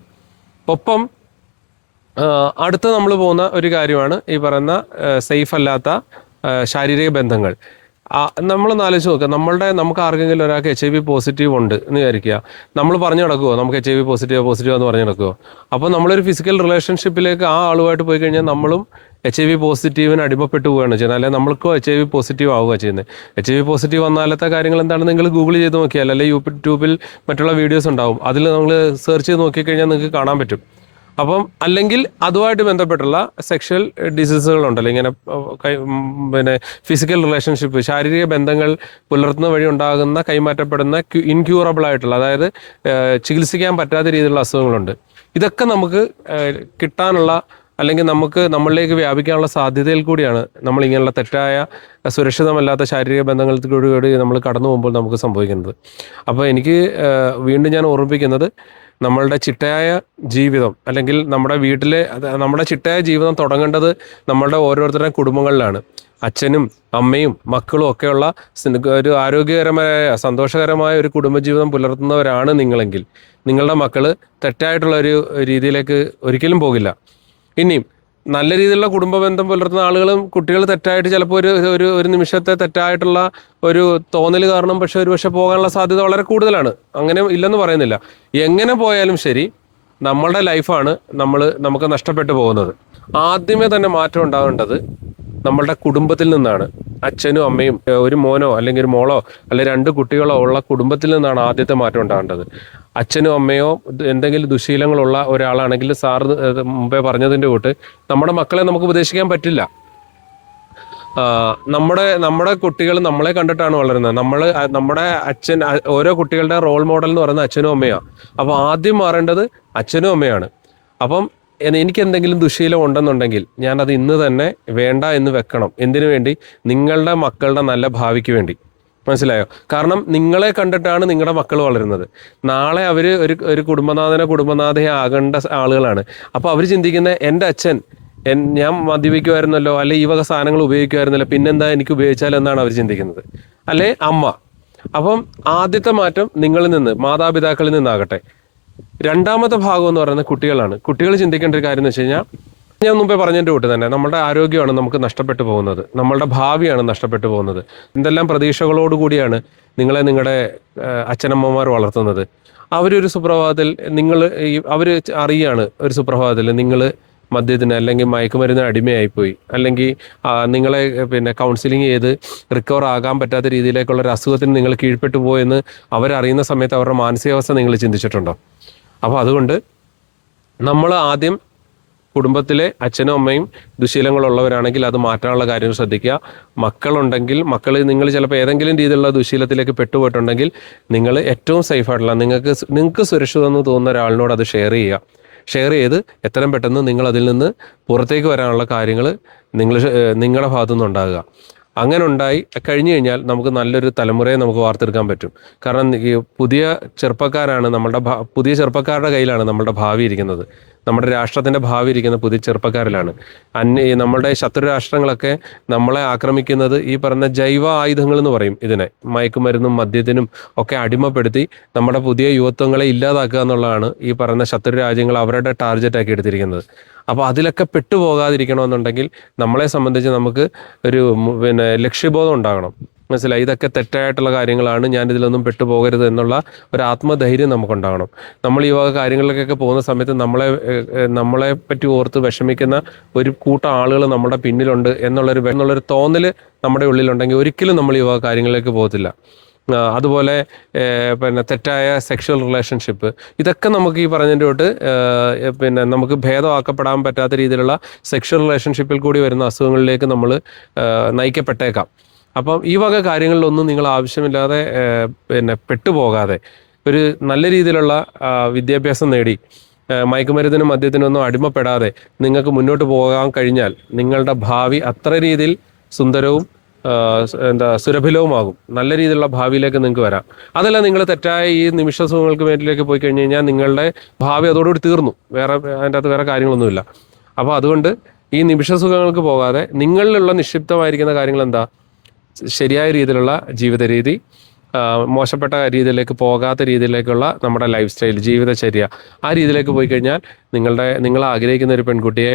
ഒപ്പം അടുത്ത് നമ്മൾ പോകുന്ന ഒരു കാര്യമാണ് ഈ പറയുന്ന സേഫ് അല്ലാത്ത ശാരീരിക ബന്ധങ്ങൾ. നമ്മളൊന്ന് ആലോചിച്ച് നോക്കുക, നമുക്ക് ആർക്കെങ്കിലും ഒരാൾക്ക് HIV പോസിറ്റീവ് ഉണ്ട് എന്ന് വിചാരിക്കുക, നമ്മൾ പറഞ്ഞു നടക്കുമോ നമുക്ക് HIV പോസിറ്റീവ് എന്ന് പറഞ്ഞു നടക്കുമോ? അപ്പോൾ നമ്മളൊരു ഫിസിക്കൽ റിലേഷൻഷിപ്പിലേക്ക് ആ ആളുമായിട്ട് പോയി കഴിഞ്ഞാൽ നമ്മളും HIV പോസിറ്റീവിന് അടിമപ്പെട്ടു പോവുകയാണ് ചെയ്യുന്നത്, അല്ലെങ്കിൽ നമ്മൾക്കോ HIV പോസിറ്റീവ് ആവുക ചെയ്യുന്നത്. HIV പോസിറ്റീവ് വന്നാലത്തെ കാര്യങ്ങൾ എന്താണെന്ന് നിങ്ങൾ ഗൂഗിൾ ചെയ്ത് നോക്കിയാൽ, അല്ലെങ്കിൽ യൂട്യൂബിൽ മറ്റുള്ള വീഡിയോസ് ഉണ്ടാവും, അതിൽ നമ്മൾ സെർച്ച് ചെയ്ത് നോക്കിക്കഴിഞ്ഞാൽ നിങ്ങൾക്ക് കാണാൻ പറ്റും. അപ്പം അല്ലെങ്കിൽ അതുമായിട്ട് ബന്ധപ്പെട്ടുള്ള സെക്ഷൽ ഡിസീസുകളുണ്ടല്ലോ, ഇങ്ങനെ പിന്നെ ഫിസിക്കൽ റിലേഷൻഷിപ്പ്, ശാരീരിക ബന്ധങ്ങൾ പുലർത്തുന്ന വഴി ഉണ്ടാകുന്ന കൈമാറ്റപ്പെടുന്ന ഇൻക്യൂറബിൾ ആയിട്ടുള്ള, അതായത് ചികിത്സിക്കാൻ പറ്റാത്ത രീതിയിലുള്ള അസുഖങ്ങളുണ്ട്. ഇതൊക്കെ നമുക്ക് കിട്ടാനുള്ള അല്ലെങ്കിൽ നമ്മളിലേക്ക് വ്യാപിക്കാനുള്ള സാധ്യതയിൽ കൂടിയാണ് നമ്മൾ ഇങ്ങനെയുള്ള തെറ്റായ സുരക്ഷിതമല്ലാത്ത ശാരീരിക ബന്ധങ്ങളിലൂടെ നമ്മൾ കടന്നു പോകുമ്പോൾ നമുക്ക് സംഭവിക്കുന്നത്. അപ്പോൾ എനിക്ക് വീണ്ടും ഞാൻ ഓർമ്മിപ്പിക്കുന്നത്, നമ്മളുടെ ചിട്ടയായ ജീവിതം, അല്ലെങ്കിൽ നമ്മുടെ ചിട്ടയായ ജീവിതം തുടങ്ങേണ്ടത് നമ്മളുടെ ഓരോരുത്തരുടെയും കുടുംബങ്ങളിലാണ്. അച്ഛനും അമ്മയും മക്കളും ഒക്കെയുള്ള ഒരു ആരോഗ്യകരമായ സന്തോഷകരമായ ഒരു കുടുംബജീവിതം പുലർത്തുന്നവരാണ് നിങ്ങളെങ്കിൽ നിങ്ങളുടെ മക്കൾ തെറ്റായിട്ടുള്ള ഒരു രീതിയിലേക്ക് ഒരിക്കലും പോകില്ല. ഇനിയും നല്ല രീതിയിലുള്ള കുടുംബ ബന്ധം പുലർത്തുന്ന ആളുകളും കുട്ടികൾ തെറ്റായിട്ട് ചിലപ്പോൾ ഒരു നിമിഷത്തെ തെറ്റായിട്ടുള്ള ഒരു തോന്നൽ കാരണം പക്ഷെ പോകാനുള്ള സാധ്യത വളരെ കൂടുതലാണ്. അങ്ങനെ ഇല്ലെന്ന് പറയുന്നില്ല. എങ്ങനെ പോയാലും ശരി, നമ്മളുടെ ലൈഫാണ് നമുക്ക് നഷ്ടപ്പെട്ടു പോകുന്നത്. ആദ്യമേ തന്നെ മാറ്റം ഉണ്ടാവേണ്ടത് നമ്മളുടെ കുടുംബത്തിൽ നിന്നാണ്. അച്ഛനും അമ്മയും, ഒരു മോനോ അല്ലെങ്കിൽ ഒരു മോളോ അല്ലെങ്കിൽ 2 കുട്ടികളോ ഉള്ള കുടുംബത്തിൽ നിന്നാണ് ആദ്യത്തെ മാറ്റം ഉണ്ടാവേണ്ടത്. അച്ഛനും അമ്മയോ എന്തെങ്കിലും ദുശീലങ്ങളുള്ള ഒരാളാണെങ്കിൽ സാറ് മുമ്പേ പറഞ്ഞതിൻ്റെ കൂട്ട് നമ്മുടെ മക്കളെ നമുക്ക് ഉപദേശിക്കാൻ പറ്റില്ല. നമ്മുടെ കുട്ടികൾ നമ്മളെ കണ്ടിട്ടാണ് വളരുന്നത്. നമ്മുടെ ഓരോ കുട്ടികളുടെ റോൾ മോഡൽ എന്ന് പറയുന്നത് അച്ഛനും അമ്മയാണ്. അപ്പോൾ ആദ്യം മാറേണ്ടത് അച്ഛനും അമ്മയാണ്. അപ്പം എനിക്ക് എന്തെങ്കിലും ദുശീലം ഉണ്ടെന്നുണ്ടെങ്കിൽ ഞാനത് ഇന്ന് തന്നെ വേണ്ട എന്ന് വെക്കണം. എന്തിനു വേണ്ടി? നിങ്ങളുടെ മക്കളുടെ നല്ല ഭാവിക്ക് വേണ്ടി. മനസ്സിലായോ? കാരണം നിങ്ങളെ കണ്ടിട്ടാണ് നിങ്ങളുടെ മക്കൾ വളരുന്നത്. നാളെ അവർ ഒരു കുടുംബനാഥയെ ആകേണ്ട ആളുകളാണ്. അപ്പോൾ അവർ ചിന്തിക്കുന്നത്, എൻ്റെ അച്ഛൻ ഞാൻ മദ്യപിക്കുമായിരുന്നല്ലോ, അല്ലെ ഈ വക സാധനങ്ങൾ ഉപയോഗിക്കുമായിരുന്നല്ലോ, പിന്നെന്താ എനിക്ക് ഉപയോഗിച്ചാലെന്നാണ് അവർ ചിന്തിക്കുന്നത്, അല്ലെ അമ്മ. അപ്പം ആദ്യത്തെ മാറ്റം നിങ്ങളിൽ നിന്ന്, മാതാപിതാക്കളിൽ നിന്നാകട്ടെ. രണ്ടാമത്തെ ഭാഗം എന്ന് പറയുന്നത് കുട്ടികളാണ്. കുട്ടികൾ ചിന്തിക്കേണ്ട ഒരു കാര്യം എന്ന് വെച്ച് കഴിഞ്ഞാൽ, ഞാൻ മുമ്പേ പറഞ്ഞതിൻ്റെ കൂട്ട് തന്നെ നമ്മുടെ ആരോഗ്യമാണ് നമുക്ക് നഷ്ടപ്പെട്ടു പോകുന്നത്, നമ്മളുടെ ഭാവിയാണ് നഷ്ടപ്പെട്ടു പോകുന്നത്. എന്തെല്ലാം പ്രതീക്ഷകളോടുകൂടിയാണ് നിങ്ങളുടെ അച്ഛനമ്മമാർ വളർത്തുന്നത്. അവരൊരു സുപ്രഭാതത്തിൽ അവർ അറിയുകയാണ്, ഒരു സുപ്രഭാതത്തിൽ നിങ്ങൾ മദ്യത്തിന് അല്ലെങ്കിൽ മയക്കുമരുന്നിന് അടിമയായിപ്പോയി, അല്ലെങ്കിൽ നിങ്ങളെ കൗൺസിലിംഗ് ചെയ്ത് റിക്കവർ ആകാൻ പറ്റാത്ത രീതിയിലേക്കുള്ള ഒരു അസുഖത്തിന് നിങ്ങൾ കീഴ്പ്പെട്ടു പോയെന്ന് അവരറിയുന്ന സമയത്ത് അവരുടെ മാനസികാവസ്ഥ നിങ്ങൾ ചിന്തിച്ചിട്ടുണ്ടോ? അപ്പോൾ അതുകൊണ്ട് നമ്മൾ ആദ്യം കുടുംബത്തിലെ അച്ഛനും അമ്മയും ദുശീലങ്ങളുള്ളവരാണെങ്കിൽ അത് മാറ്റാനുള്ള കാര്യങ്ങൾ ശ്രദ്ധിക്കുക. മക്കളുണ്ടെങ്കിൽ നിങ്ങൾ ചിലപ്പോൾ ഏതെങ്കിലും രീതിയിലുള്ള ദുശീലത്തിലേക്ക് പെട്ടുപോയിട്ടുണ്ടെങ്കിൽ നിങ്ങൾ ഏറ്റവും സേഫായിട്ടുള്ള നിങ്ങൾക്ക് സുരക്ഷിതമെന്ന് തോന്നുന്ന ഒരാളിനോട് അത് ഷെയർ ചെയ്ത് എത്രയും പെട്ടെന്ന് നിങ്ങൾ അതിൽ നിന്ന് പുറത്തേക്ക് വരാനുള്ള കാര്യങ്ങൾ നിങ്ങളുടെ ഭാഗത്തുനിന്ന് ഉണ്ടാകുക. അങ്ങനെ കഴിഞ്ഞു കഴിഞ്ഞാൽ നമുക്ക് നല്ലൊരു തലമുറയെ നമുക്ക് വാർത്തെടുക്കാൻ പറ്റും. കാരണം ഈ പുതിയ ചെറുപ്പക്കാരുടെ കയ്യിലാണ് നമ്മുടെ ഭാവി ഇരിക്കുന്നത്. നമ്മുടെ രാഷ്ട്രത്തിൻ്റെ ഭാവി ഇരിക്കുന്ന പുതിയ ചെറുപ്പക്കാരിലാണ്. നമ്മളുടെ ശത്രു രാഷ്ട്രങ്ങളൊക്കെ നമ്മളെ ആക്രമിക്കുന്നത് ഈ പറഞ്ഞ ജൈവ ആയുധങ്ങൾ എന്ന് പറയും ഇതിനെ. മയക്കുമരുന്നും മദ്യത്തിനും ഒക്കെ അടിമപ്പെടുത്തി നമ്മുടെ പുതിയ യുവത്വങ്ങളെ ഇല്ലാതാക്കുക എന്നുള്ളതാണ് ഈ പറയുന്ന ശത്രു രാജ്യങ്ങൾ അവരുടെ ടാർഗറ്റാക്കി എടുത്തിരിക്കുന്നത്. അപ്പോൾ അതിലൊക്കെ പെട്ടുപോകാതിരിക്കണമെന്നുണ്ടെങ്കിൽ നമ്മളെ സംബന്ധിച്ച് നമുക്ക് ഒരു ലക്ഷ്യബോധം ഉണ്ടാകണം. മനസ്സിലായി, ഇതൊക്കെ തെറ്റായിട്ടുള്ള കാര്യങ്ങളാണ്, ഞാനിതിലൊന്നും പെട്ടുപോകരുത് എന്നുള്ള ഒരു ആത്മധൈര്യം നമുക്കുണ്ടാകണം. നമ്മൾ ഈ വക കാര്യങ്ങളിലേക്കൊക്കെ പോകുന്ന സമയത്ത് നമ്മളെ പറ്റി ഓർത്ത് വിഷമിക്കുന്ന ഒരു കൂട്ടം ആളുകൾ നമ്മുടെ പിന്നിലുണ്ട് എന്നുള്ളൊരു തോന്നൽ നമ്മുടെ ഉള്ളിലുണ്ടെങ്കിൽ ഒരിക്കലും നമ്മൾ ഈ വക കാര്യങ്ങളിലേക്ക് പോകത്തില്ല. അതുപോലെ തെറ്റായ സെക്ഷൽ റിലേഷൻഷിപ്പ്, ഇതൊക്കെ നമുക്ക് ഈ പറഞ്ഞതിൻ്റെ തൊട്ട് നമുക്ക് ഭേദമാക്കപ്പെടാൻ പറ്റാത്ത രീതിയിലുള്ള സെക്ഷൽ റിലേഷൻഷിപ്പിൽ കൂടി വരുന്ന അസുഖങ്ങളിലേക്ക് നമ്മൾ നയിക്കപ്പെട്ടേക്കാം. അപ്പം ഈ വക കാര്യങ്ങളിലൊന്നും നിങ്ങൾ ആവശ്യമില്ലാതെ പെട്ടുപോകാതെ ഒരു നല്ല രീതിയിലുള്ള വിദ്യാഭ്യാസം നേടി മയക്കുമരുന്നിനും മദ്യത്തിനൊന്നും അടിമപ്പെടാതെ നിങ്ങൾക്ക് മുന്നോട്ട് പോകാൻ കഴിഞ്ഞാൽ നിങ്ങളുടെ ഭാവി അത്ര രീതിയിൽ സുന്ദരവും സുരഭിലവുമാകും. നല്ല രീതിയിലുള്ള ഭാവിയിലേക്ക് നിങ്ങൾക്ക് വരാം. അതല്ല നിങ്ങൾ തെറ്റായ ഈ നിമിഷ സുഖങ്ങൾക്ക് വേണ്ടിയിലേക്ക് പോയി കഴിഞ്ഞ് കഴിഞ്ഞാൽ നിങ്ങളുടെ ഭാവി അതോടുകൂടി തീർന്നു, അതിൻ്റെ അകത്ത് വേറെ കാര്യങ്ങളൊന്നുമില്ല. അപ്പോൾ അതുകൊണ്ട് ഈ നിമിഷ സുഖങ്ങൾക്ക് പോകാതെ നിങ്ങളിലുള്ള നിക്ഷിപ്തമായിരിക്കുന്ന കാര്യങ്ങൾ എന്താ, ശരിയായ രീതിയിലുള്ള ജീവിത രീതി, മോശപ്പെട്ട രീതിയിലേക്ക് പോകാത്ത രീതിയിലേക്കുള്ള നമ്മുടെ ലൈഫ് സ്റ്റൈൽ, ജീവിതചര്യ, ആ രീതിയിലേക്ക് പോയി കഴിഞ്ഞാൽ നിങ്ങൾ ആഗ്രഹിക്കുന്ന ഒരു പെൺകുട്ടിയെ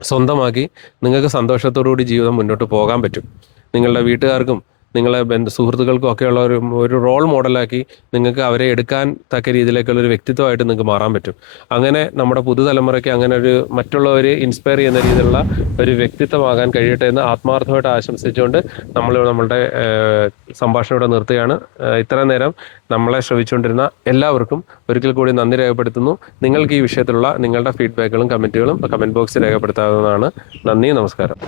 സ്വന്തമാക്കി നിങ്ങൾക്ക് സന്തോഷത്തോടുകൂടി ജീവിതം മുന്നോട്ട് പോകാൻ പറ്റും. നിങ്ങളുടെ വീട്ടുകാർക്കും നിങ്ങളെ സുഹൃത്തുക്കൾക്കും ഒക്കെയുള്ള ഒരു റോൾ മോഡലാക്കി നിങ്ങൾക്ക് അവരെ എടുക്കാൻ തക്ക രീതിയിലേക്കുള്ളൊരു വ്യക്തിത്വമായിട്ട് നിങ്ങൾക്ക് മാറാൻ പറ്റും. അങ്ങനെ നമ്മുടെ പുതുതലമുറയ്ക്ക് അങ്ങനെ ഒരു മറ്റുള്ളവരെ ഇൻസ്പയർ ചെയ്യുന്ന രീതിയിലുള്ള ഒരു വ്യക്തിത്വമാകാൻ കഴിയട്ടെ എന്ന് ആത്മാർത്ഥമായിട്ട് ആശംസിച്ചുകൊണ്ട് നമ്മളുടെ സംഭാഷണം ഇവിടെ നിർത്തുകയാണ്. ഇത്രയും നേരം നമ്മളെ ശ്രവിച്ചുകൊണ്ടിരുന്ന എല്ലാവർക്കും ഒരിക്കൽ കൂടി നന്ദി രേഖപ്പെടുത്തുന്നു. നിങ്ങൾക്ക് ഈ വിഷയത്തിലുള്ള നിങ്ങളുടെ ഫീഡ്ബാക്കുകളും കമൻറ്റുകളും കമൻറ്റ് ബോക്സിൽ രേഖപ്പെടുത്താവുന്നതാണ്. നന്ദി, നമസ്കാരം.